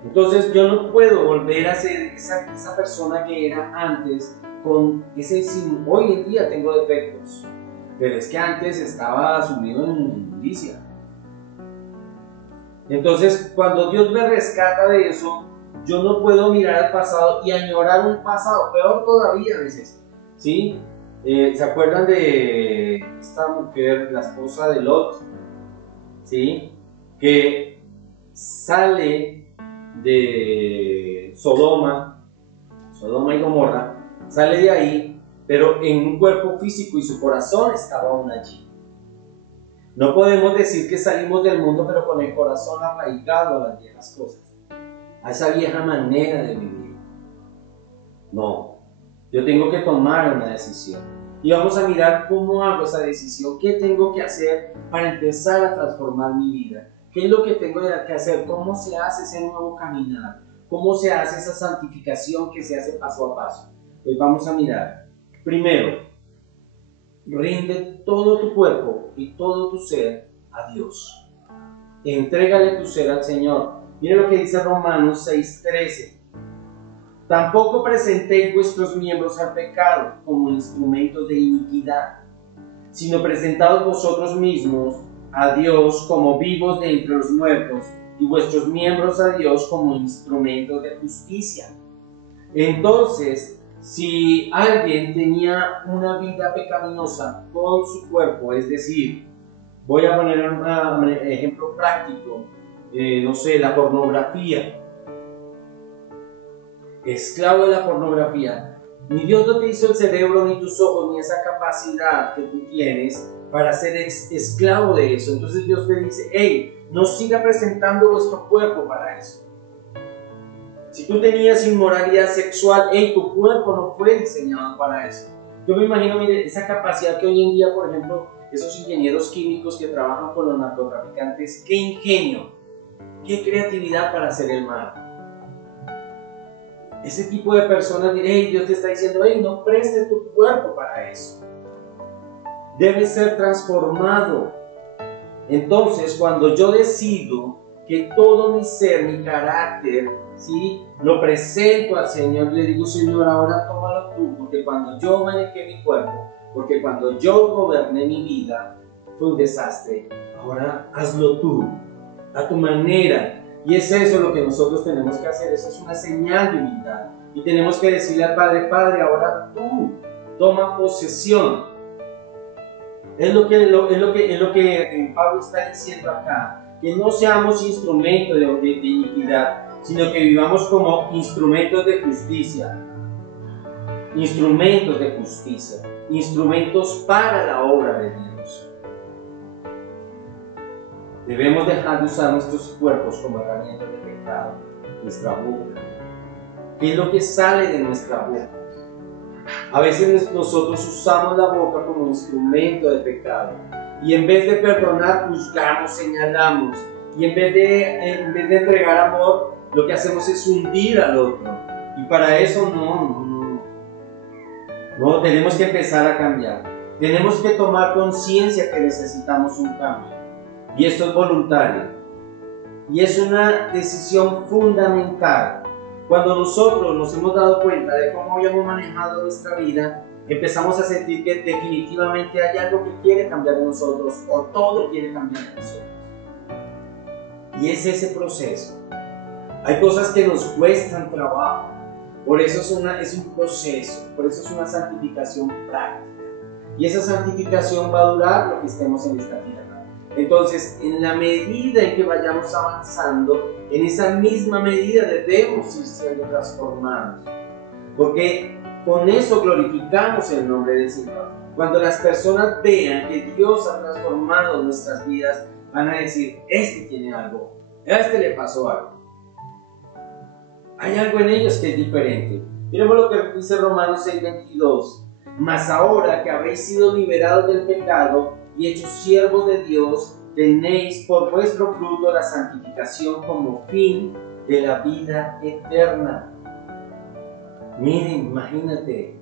Entonces yo no puedo volver a ser esa persona que era antes con ese sin. Hoy en día tengo defectos, pero es que antes estaba sumido en inmundicia. Entonces cuando Dios me rescata de eso, yo no puedo mirar al pasado y añorar un pasado, peor todavía a veces, ¿sí? ¿Se acuerdan de esta mujer, la esposa de Lot? ¿Sí? Que sale de Sodoma y Gomorra, sale de ahí, pero en un cuerpo físico y su corazón estaba aún allí. No podemos decir que salimos del mundo, pero con el corazón arraigado a las viejas cosas, a esa vieja manera de vivir. No, yo tengo que tomar una decisión. Y vamos a mirar cómo hago esa decisión, qué tengo que hacer para empezar a transformar mi vida, qué es lo que tengo que hacer, cómo se hace ese nuevo caminar, cómo se hace esa santificación que se hace paso a paso. Pues vamos a mirar. Primero, rinde todo tu cuerpo y todo tu ser a Dios. Entrégale tu ser al Señor. Mire lo que dice Romanos 6:13. Tampoco presentéis vuestros miembros al pecado como instrumentos de iniquidad, sino presentaos vosotros mismos a Dios como vivos de entre los muertos y vuestros miembros a Dios como instrumentos de justicia. Entonces, si alguien tenía una vida pecaminosa con su cuerpo, es decir, voy a poner un ejemplo práctico, no sé, la pornografía, esclavo de la pornografía, ni Dios no te hizo el cerebro, ni tus ojos, ni esa capacidad que tú tienes para ser esclavo de eso. Entonces Dios te dice, hey, no siga presentando vuestro cuerpo para eso. Si tú tenías inmoralidad sexual, hey, tu cuerpo no fue diseñado para eso. Yo me imagino, mire, esa capacidad que hoy en día, por ejemplo, esos ingenieros químicos que trabajan con los narcotraficantes, qué ingenio, qué creatividad para hacer el mal. Ese tipo de personas dirán, hey, Dios te está diciendo, hey, no prestes tu cuerpo para eso. Debe ser transformado. Entonces, cuando yo decido que todo mi ser, mi carácter, ¿sí?, lo presento al Señor, le digo, Señor, ahora tómalo tú, porque cuando yo manejé mi cuerpo, porque cuando yo goberné mi vida, fue un desastre. Ahora hazlo tú, a tu manera. Y es eso lo que nosotros tenemos que hacer. Eso es una señal de humildad. Y tenemos que decirle al Padre, Padre, ahora tú toma posesión. Es lo que Pablo está diciendo acá. Que no seamos instrumentos de iniquidad, sino que vivamos como instrumentos de justicia. Instrumentos de justicia. Instrumentos para la obra de Dios. Debemos dejar de usar nuestros cuerpos como herramientas de pecado, nuestra boca. ¿Qué es lo que sale de nuestra boca? A veces nosotros usamos la boca como instrumento de pecado y en vez de perdonar, juzgamos, señalamos, y en vez de entregar amor, lo que hacemos es hundir al otro. Y para eso no, tenemos que empezar a cambiar. Tenemos que tomar conciencia que necesitamos un cambio. Y esto es voluntario. Y es una decisión fundamental. Cuando nosotros nos hemos dado cuenta de cómo habíamos manejado nuestra vida, empezamos a sentir que definitivamente hay algo que quiere cambiar en nosotros, o todo quiere cambiar en nosotros. Y es ese proceso. Hay cosas que nos cuestan trabajo, por eso es un proceso, por eso es una santificación práctica. Y esa santificación va a durar lo que estemos en esta tierra. Entonces, en la medida en que vayamos avanzando, en esa misma medida debemos ir siendo transformados. Porque con eso glorificamos el nombre del Señor. Cuando las personas vean que Dios ha transformado nuestras vidas, van a decir, este tiene algo, a este le pasó algo. Hay algo en ellos que es diferente. Miremos lo que dice Romanos 6:22. Mas ahora que habéis sido liberados del pecado y hechos siervos de Dios, tenéis por vuestro fruto la santificación como fin de la vida eterna. Miren, imagínate,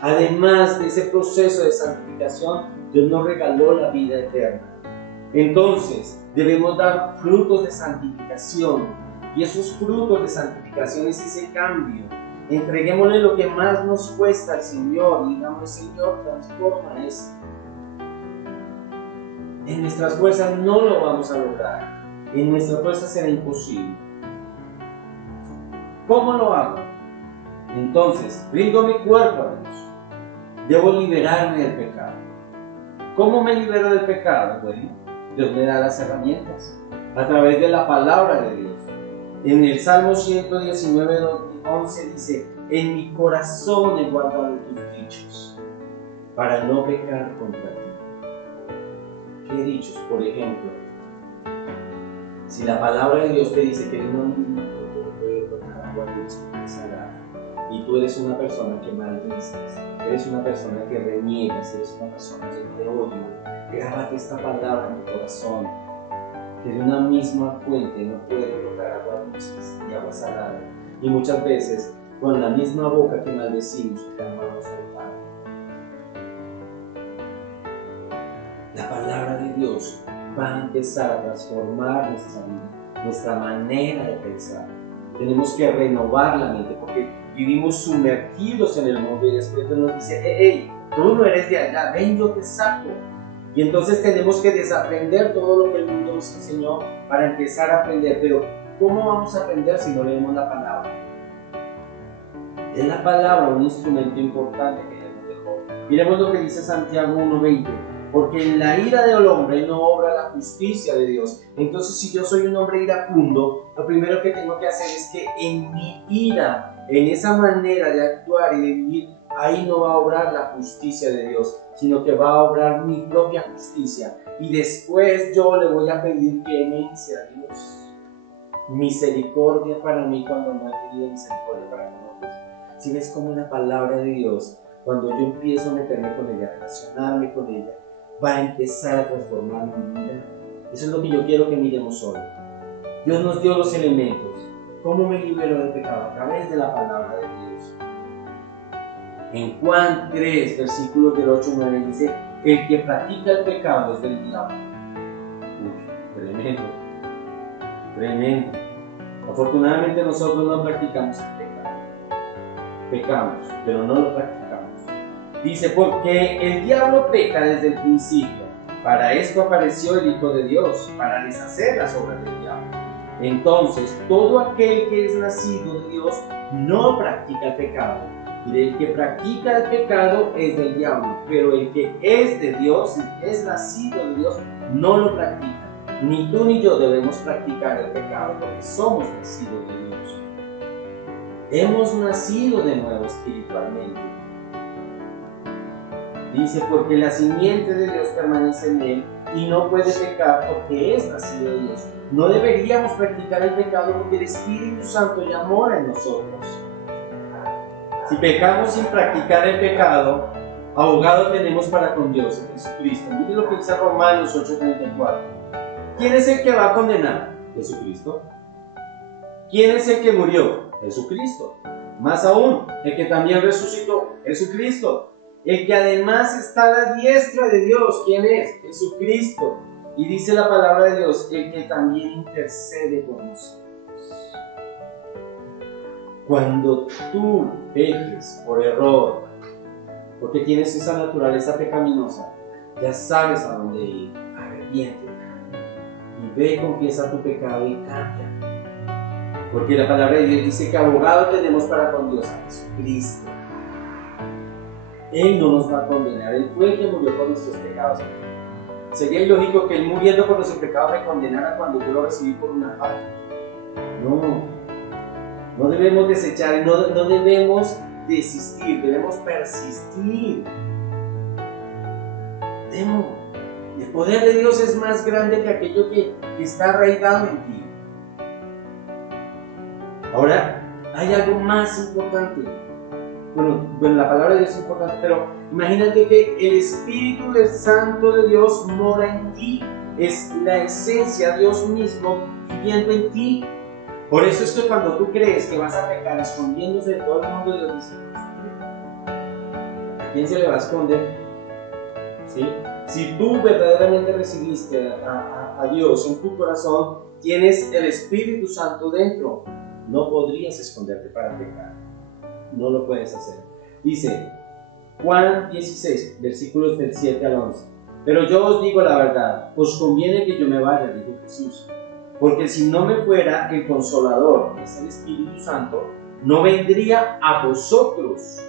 además de ese proceso de santificación, Dios nos regaló la vida eterna. Entonces, debemos dar frutos de santificación, y esos frutos de santificación es ese cambio. Entreguémosle lo que más nos cuesta al Señor y digamos, Señor, transforma esto. En nuestras fuerzas no lo vamos a lograr, en nuestras fuerzas será imposible. ¿Cómo lo hago? Entonces, rindo mi cuerpo a Dios. Debo liberarme del pecado. ¿Cómo me libero del pecado? Bueno, Dios me da las herramientas a través de la palabra de Dios. En el Salmo 119:11 dice, en mi corazón he guardado tus dichos para no pecar contra ti. ¿Qué dichos? Por ejemplo, si la palabra de Dios te dice que no puede tocar agua dulce y salada, y tú eres una persona que maldices, eres una persona que reniegas, eres una persona llena de odio, grábate esta palabra en tu corazón, que de una misma fuente no puede brotar agua dulce y agua salada. Y muchas veces, con la misma boca que maldecimos, clamamos al Padre. La palabra de Dios va a empezar a transformar nuestra vida, nuestra manera de pensar. Tenemos que renovar la mente, porque vivimos sumergidos en el mundo y después Dios nos dice, hey, tú no eres de allá, ven, yo te saco. Y entonces tenemos que desaprender todo lo que el mundo nos enseñó para empezar a aprender. Pero ¿cómo vamos a aprender si no leemos la palabra? Es la palabra un instrumento importante que Dios nos dejó. Miremos lo que dice Santiago 1:20. Porque en la ira del hombre no obra la justicia de Dios. Entonces, si yo soy un hombre iracundo, lo primero que tengo que hacer es que en mi ira, en esa manera de actuar y de vivir, ahí no va a obrar la justicia de Dios, sino que va a obrar mi propia justicia. Y después yo le voy a pedir clemencia a Dios, misericordia para mí cuando no he pedido misericordia para nosotros. Si ves como la palabra de Dios, cuando yo empiezo a meterme con ella, a relacionarme con ella, va a empezar a transformar mi vida. Eso es lo que yo quiero que miremos hoy. Dios nos dio los elementos. ¿Cómo me libero del pecado? A través de la palabra de Dios. En Juan 3, versículos del 8-9 dice, el que practica el pecado es del diablo. Tremendo, tremendo. Afortunadamente nosotros no practicamos el pecado. Pecamos, pero no lo practicamos. Dice, porque el diablo peca desde el principio. Para esto apareció el Hijo de Dios, para deshacer las obras del diablo. Entonces, todo aquel que es nacido de Dios no practica el pecado. Y el que practica el pecado es del diablo. Pero el que es de Dios, el que es nacido de Dios, no lo practica. Ni tú ni yo debemos practicar el pecado, porque somos nacidos de Dios. Hemos nacido de nuevo espiritualmente. Dice, porque la simiente de Dios permanece en él y no puede pecar porque es nacido de Dios. No deberíamos practicar el pecado porque el Espíritu Santo ya mora en nosotros. Si pecamos sin practicar el pecado, abogado tenemos para con Dios en Jesucristo. Mire lo que dice Romanos 8:34. ¿Quién es el que va a condenar? Jesucristo. ¿Quién es el que murió? Jesucristo. Más aún, el que también resucitó, Jesucristo. El que además está a la diestra de Dios, ¿quién es? Jesucristo. Y dice la palabra de Dios, el que también intercede por nosotros. Cuando tú peques por error, porque tienes esa naturaleza pecaminosa, ya sabes a dónde ir, arrepiéntete. Y ve, confiesa tu pecado y cambia. Porque la palabra de Dios dice que abogado tenemos para con Dios a Jesucristo. Él no nos va a condenar, Él fue el que murió por nuestros pecados. Sería ilógico que Él muriendo por nuestros pecados me condenara cuando yo lo recibí por una falta. No debemos desechar, no debemos desistir, debemos persistir. El poder de Dios es más grande que aquello que está arraigado en ti. Ahora, hay algo más importante. Bueno, la palabra de Dios es importante, pero imagínate que el Espíritu Santo de Dios mora en ti. Es la esencia, Dios mismo viviendo en ti. Por eso es que cuando tú crees que vas a pecar escondiéndose de todo el mundo, Dios dice, ¿a quién se le va a esconder? ¿Sí? Si tú verdaderamente recibiste a Dios en tu corazón, tienes el Espíritu Santo dentro, no podrías esconderte para pecar. No lo puedes hacer. Dice Juan 16, versículos del 7 al 11. Pero yo os digo la verdad, os conviene que yo me vaya, dijo Jesús. Porque si no me fuera el Consolador, que es el Espíritu Santo, no vendría a vosotros.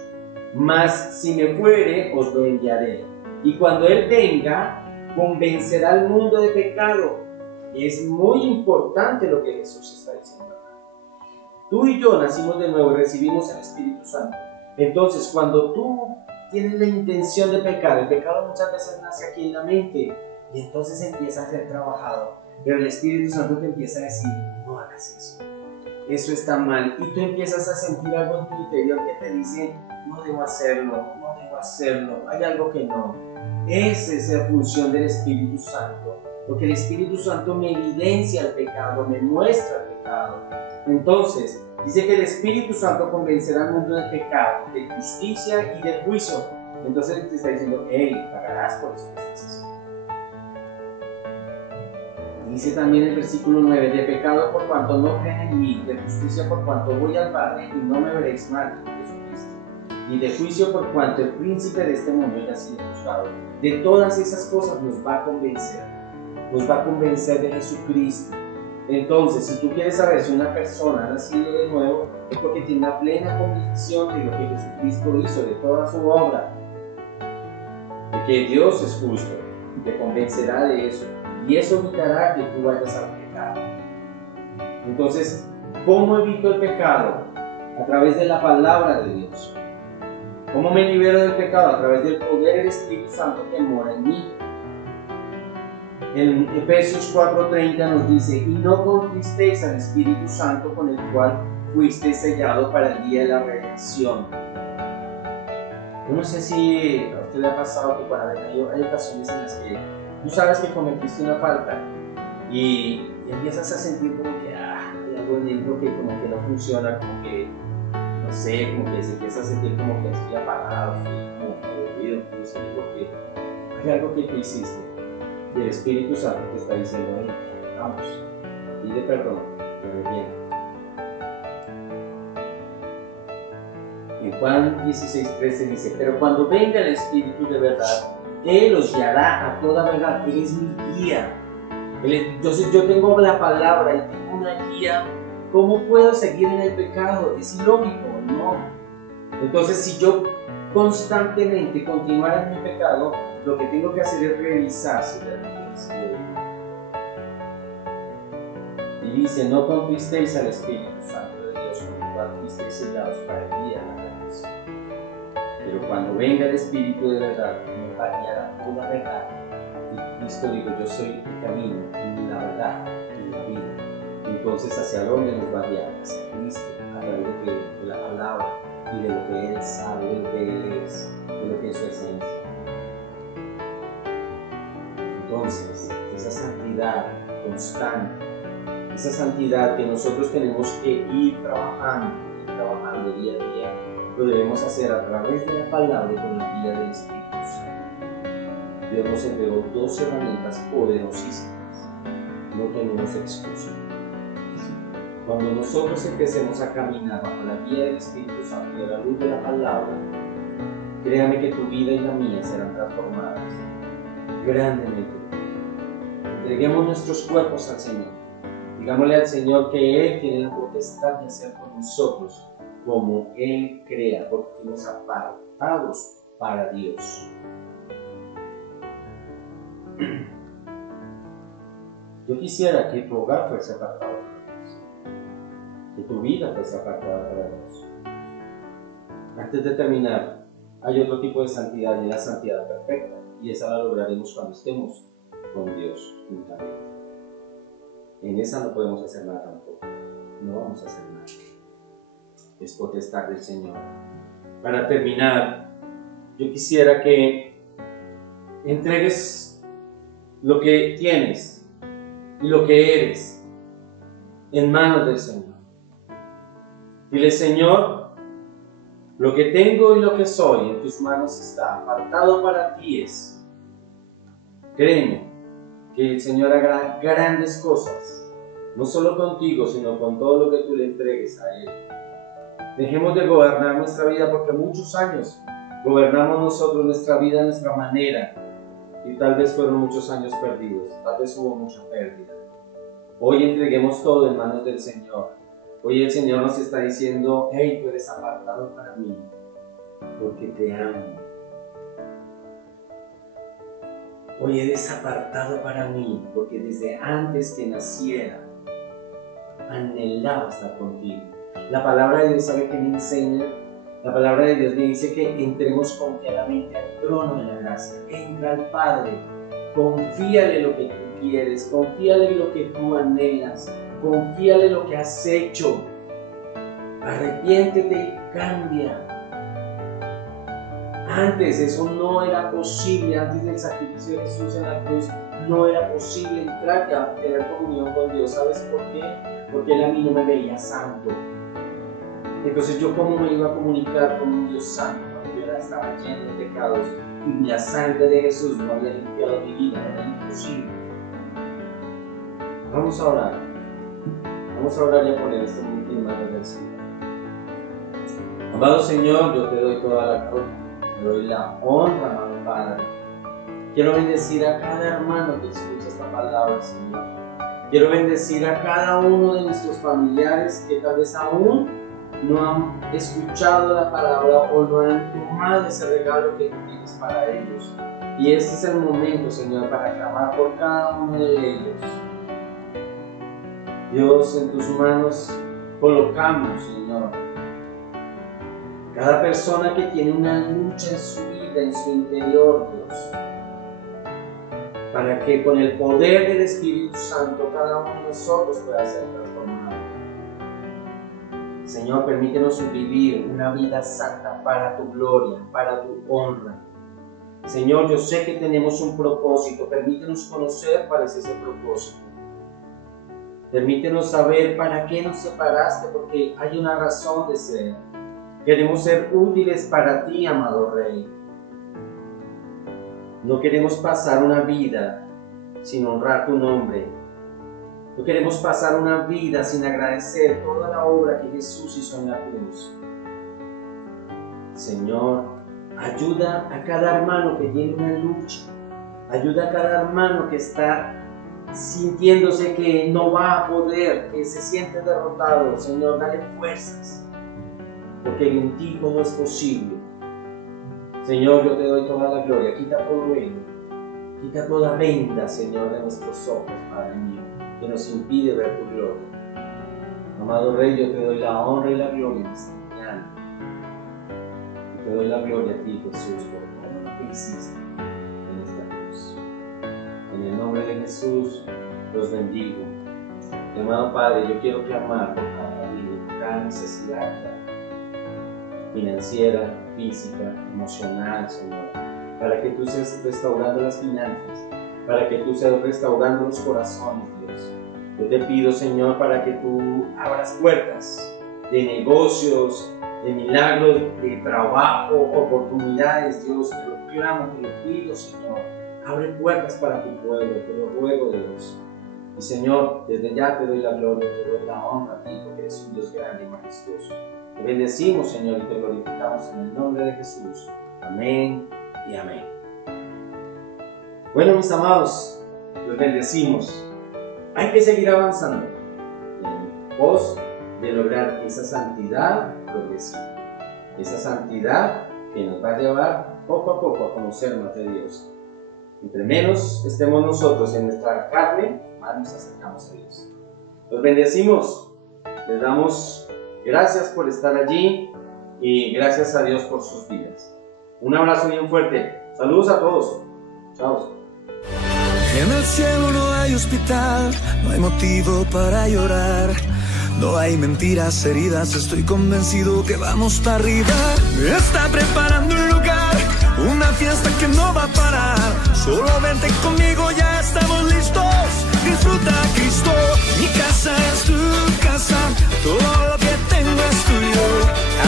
Mas si me fuere, os lo enviaré. Y cuando Él venga, convencerá al mundo de pecado. Es muy importante lo que Jesús está diciendo. Tú y yo nacimos de nuevo y recibimos el Espíritu Santo. Entonces, cuando tú tienes la intención de pecar, el pecado muchas veces nace aquí en la mente y entonces empieza a ser trabajado. Pero el Espíritu Santo te empieza a decir, no hagas eso. Eso está mal. Y tú empiezas a sentir algo en tu interior que te dice, no debo hacerlo, no debo hacerlo. Hay algo que no. Esa es la función del Espíritu Santo. Porque el Espíritu Santo me evidencia el pecado, me muestra el pecado. Entonces, dice que el Espíritu Santo convencerá al mundo de pecado, de justicia y de juicio. Entonces te está diciendo, hey, pagarás por eso que estás haciendo. Dice también el versículo 9, de pecado por cuanto no creen en mí, de justicia por cuanto voy al Padre y no me veréis mal, Jesucristo. Y de juicio por cuanto el príncipe de este mundo ya ha sido juzgado. De todas esas cosas nos va a convencer de Jesucristo. Entonces, si tú quieres saber si una persona ha nacido de nuevo, es porque tiene una plena convicción de lo que Jesucristo hizo, de toda su obra, de que Dios es justo y te convencerá de eso. Y eso evitará que tú vayas al pecado. Entonces, ¿cómo evito el pecado? A través de la palabra de Dios. ¿Cómo me libero del pecado? A través del poder del Espíritu Santo que mora en mí. En Efesios 4:30 nos dice, y no contristéis al Espíritu Santo con el cual fuiste sellado para el día de la redención. Yo no sé si a usted le ha pasado que hay ocasiones en las que tú sabes que cometiste una falta y empiezas a sentir como que hay algo dentro que como que no funciona, como que, no sé, como que se empieza a sentir como que estoy apagado, como aburrido, no sé, porque hay algo que tú hiciste. Y el Espíritu Santo te está diciendo, vamos, pide perdón, pero bien. En Juan 16:13 dice, pero cuando venga el Espíritu de verdad, Él os guiará a toda verdad. Él es mi guía. Entonces yo tengo la palabra y tengo una guía. ¿Cómo puedo seguir en el pecado? Es ilógico, no. Entonces si yo constantemente continuar en mi pecado, lo que tengo que hacer es revisar si realmente es cierto. Y dice, no contristéis al Espíritu Santo de Dios, con el cual fuisteis sellados para el día de la redención. Pero cuando venga el Espíritu de verdad, nos va a guiar a toda verdad. Y Cristo dijo, yo soy el camino, y la verdad, y la vida. Entonces, ¿hacia dónde nos va a guiar? Hacia Cristo, a través de la palabra, y de lo que Él sabe, de lo que Él es, de lo que es su esencia. Entonces, esa santidad constante, esa santidad que nosotros tenemos que ir trabajando día a día, lo debemos hacer a través de la palabra y con la guía del Espíritu Santo. Dios nos entregó 2 herramientas poderosísimas. No tenemos excusa. Cuando nosotros empecemos a caminar bajo la guía del Espíritu Santo y a la luz de la palabra, créame que tu vida y la mía serán transformadas grandemente. Entreguemos nuestros cuerpos al Señor. Digámosle al Señor que Él tiene la potestad de hacer con nosotros como Él crea, porque fuimos apartados para Dios. Yo quisiera que tu hogar fuese apartado para Dios, que tu vida fuese apartada para Dios. Antes de terminar, hay otro tipo de santidad, y la santidad perfecta, y esa la lograremos cuando estemos con Dios juntamente. En esa no podemos hacer nada tampoco, no vamos a hacer nada. Es potestad del Señor. Para terminar, yo quisiera que entregues lo que tienes y lo que eres en manos del Señor. Dile: Señor, lo que tengo y lo que soy en tus manos está, apartado para ti es. Créeme que el Señor hará grandes cosas, no solo contigo, sino con todo lo que tú le entregues a Él. Dejemos de gobernar nuestra vida, porque muchos años gobernamos nosotros nuestra vida a nuestra manera, y tal vez fueron muchos años perdidos, tal vez hubo mucha pérdida. Hoy entreguemos todo en manos del Señor. Hoy el Señor nos está diciendo: hey, tú eres apartado para mí, porque te amo. Hoy eres apartado para mí, porque desde antes que naciera, anhelaba estar contigo. La palabra de Dios, ¿sabe qué me enseña? La palabra de Dios me dice que entremos confiadamente al trono de la gracia. Entra al Padre, confíale lo que tú quieres, confíale lo que tú anhelas, confíale lo que has hecho. Arrepiéntete y cambia. Antes eso no era posible, antes del sacrificio de Jesús en la cruz, no era posible entrar y a tener comunión con Dios. ¿Sabes por qué? Porque Él a mí no me veía santo. Entonces, ¿yo cómo me iba a comunicar con un Dios santo? Porque yo estaba lleno de pecados y la sangre de Jesús no había limpiado mi vida, era imposible. Vamos a orar. Vamos a orar y a poner este momento en manos del Señor. Amado Señor, yo te doy toda la gloria, te doy la honra, amado Padre. Quiero bendecir a cada hermano que escucha esta palabra, Señor. Quiero bendecir a cada uno de nuestros familiares que tal vez aún no han escuchado la palabra o no han tomado ese regalo que tú tienes para ellos. Y este es el momento, Señor, para clamar por cada uno de ellos. Dios, en tus manos colocamos, Señor, cada persona que tiene una lucha en su vida, en su interior, Dios, para que con el poder del Espíritu Santo cada uno de nosotros pueda ser transformado. Señor, permítenos vivir una vida santa para tu gloria, para tu honra. Señor, yo sé que tenemos un propósito, permítenos conocer cuál es ese propósito. Permítenos saber para qué nos separaste, porque hay una razón de ser. Queremos ser útiles para ti, amado Rey. No queremos pasar una vida sin honrar tu nombre. No queremos pasar una vida sin agradecer toda la obra que Jesús hizo en la cruz. Señor, ayuda a cada hermano que tiene una lucha. Ayuda a cada hermano que está sintiéndose que no va a poder, que se siente derrotado. Señor, dale fuerzas, porque en ti todo es posible. Señor, yo te doy toda la gloria. Quita todo ello. Quita toda venda, Señor, de nuestros ojos, Padre mío, que nos impide ver tu gloria. Amado Rey, yo te doy la honra y la gloria en esta mañana. Y te doy la gloria a ti, Jesús, por todo lo que hiciste en esta cruz. En el nombre de Jesús, los bendigo. Mi amado Padre, yo quiero clamar por cada familia, por cada necesidad financiera, física, emocional, Señor, para que tú seas restaurando las finanzas, para que tú seas restaurando los corazones, Dios. Yo te pido, Señor, para que tú abras puertas de negocios, de milagros, de trabajo, oportunidades, Dios. Te lo clamo, te lo pido, Señor, Abre puertas para tu pueblo, te lo ruego, Dios. Y Señor, desde ya te doy la gloria, te doy la honra a ti, porque eres un Dios grande y majestuoso. Te bendecimos, Señor, y te glorificamos en el nombre de Jesús. Amén y amén. Bueno, mis amados, los bendecimos. Hay que seguir avanzando en pos de lograr esa santidad progresiva, esa santidad que nos va a llevar poco a poco a conocer más de Dios. Entre menos estemos nosotros en nuestra carne, más nos acercamos a Dios. Los bendecimos, les damos gracias por estar allí y gracias a Dios por sus vidas. Un abrazo bien fuerte. Saludos a todos. Chao. En el cielo no hay hospital, no hay motivo para llorar. No hay mentiras heridas, estoy convencido que vamos para arriba. Me está preparando un lugar, una fiesta que no va a parar. Solo vente conmigo, ya estamos listos. Disfruta a Cristo, mi casa es tu casa, todo lo que tengo es tuyo.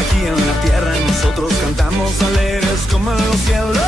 Aquí en la tierra nosotros cantamos alegres como en los cielos.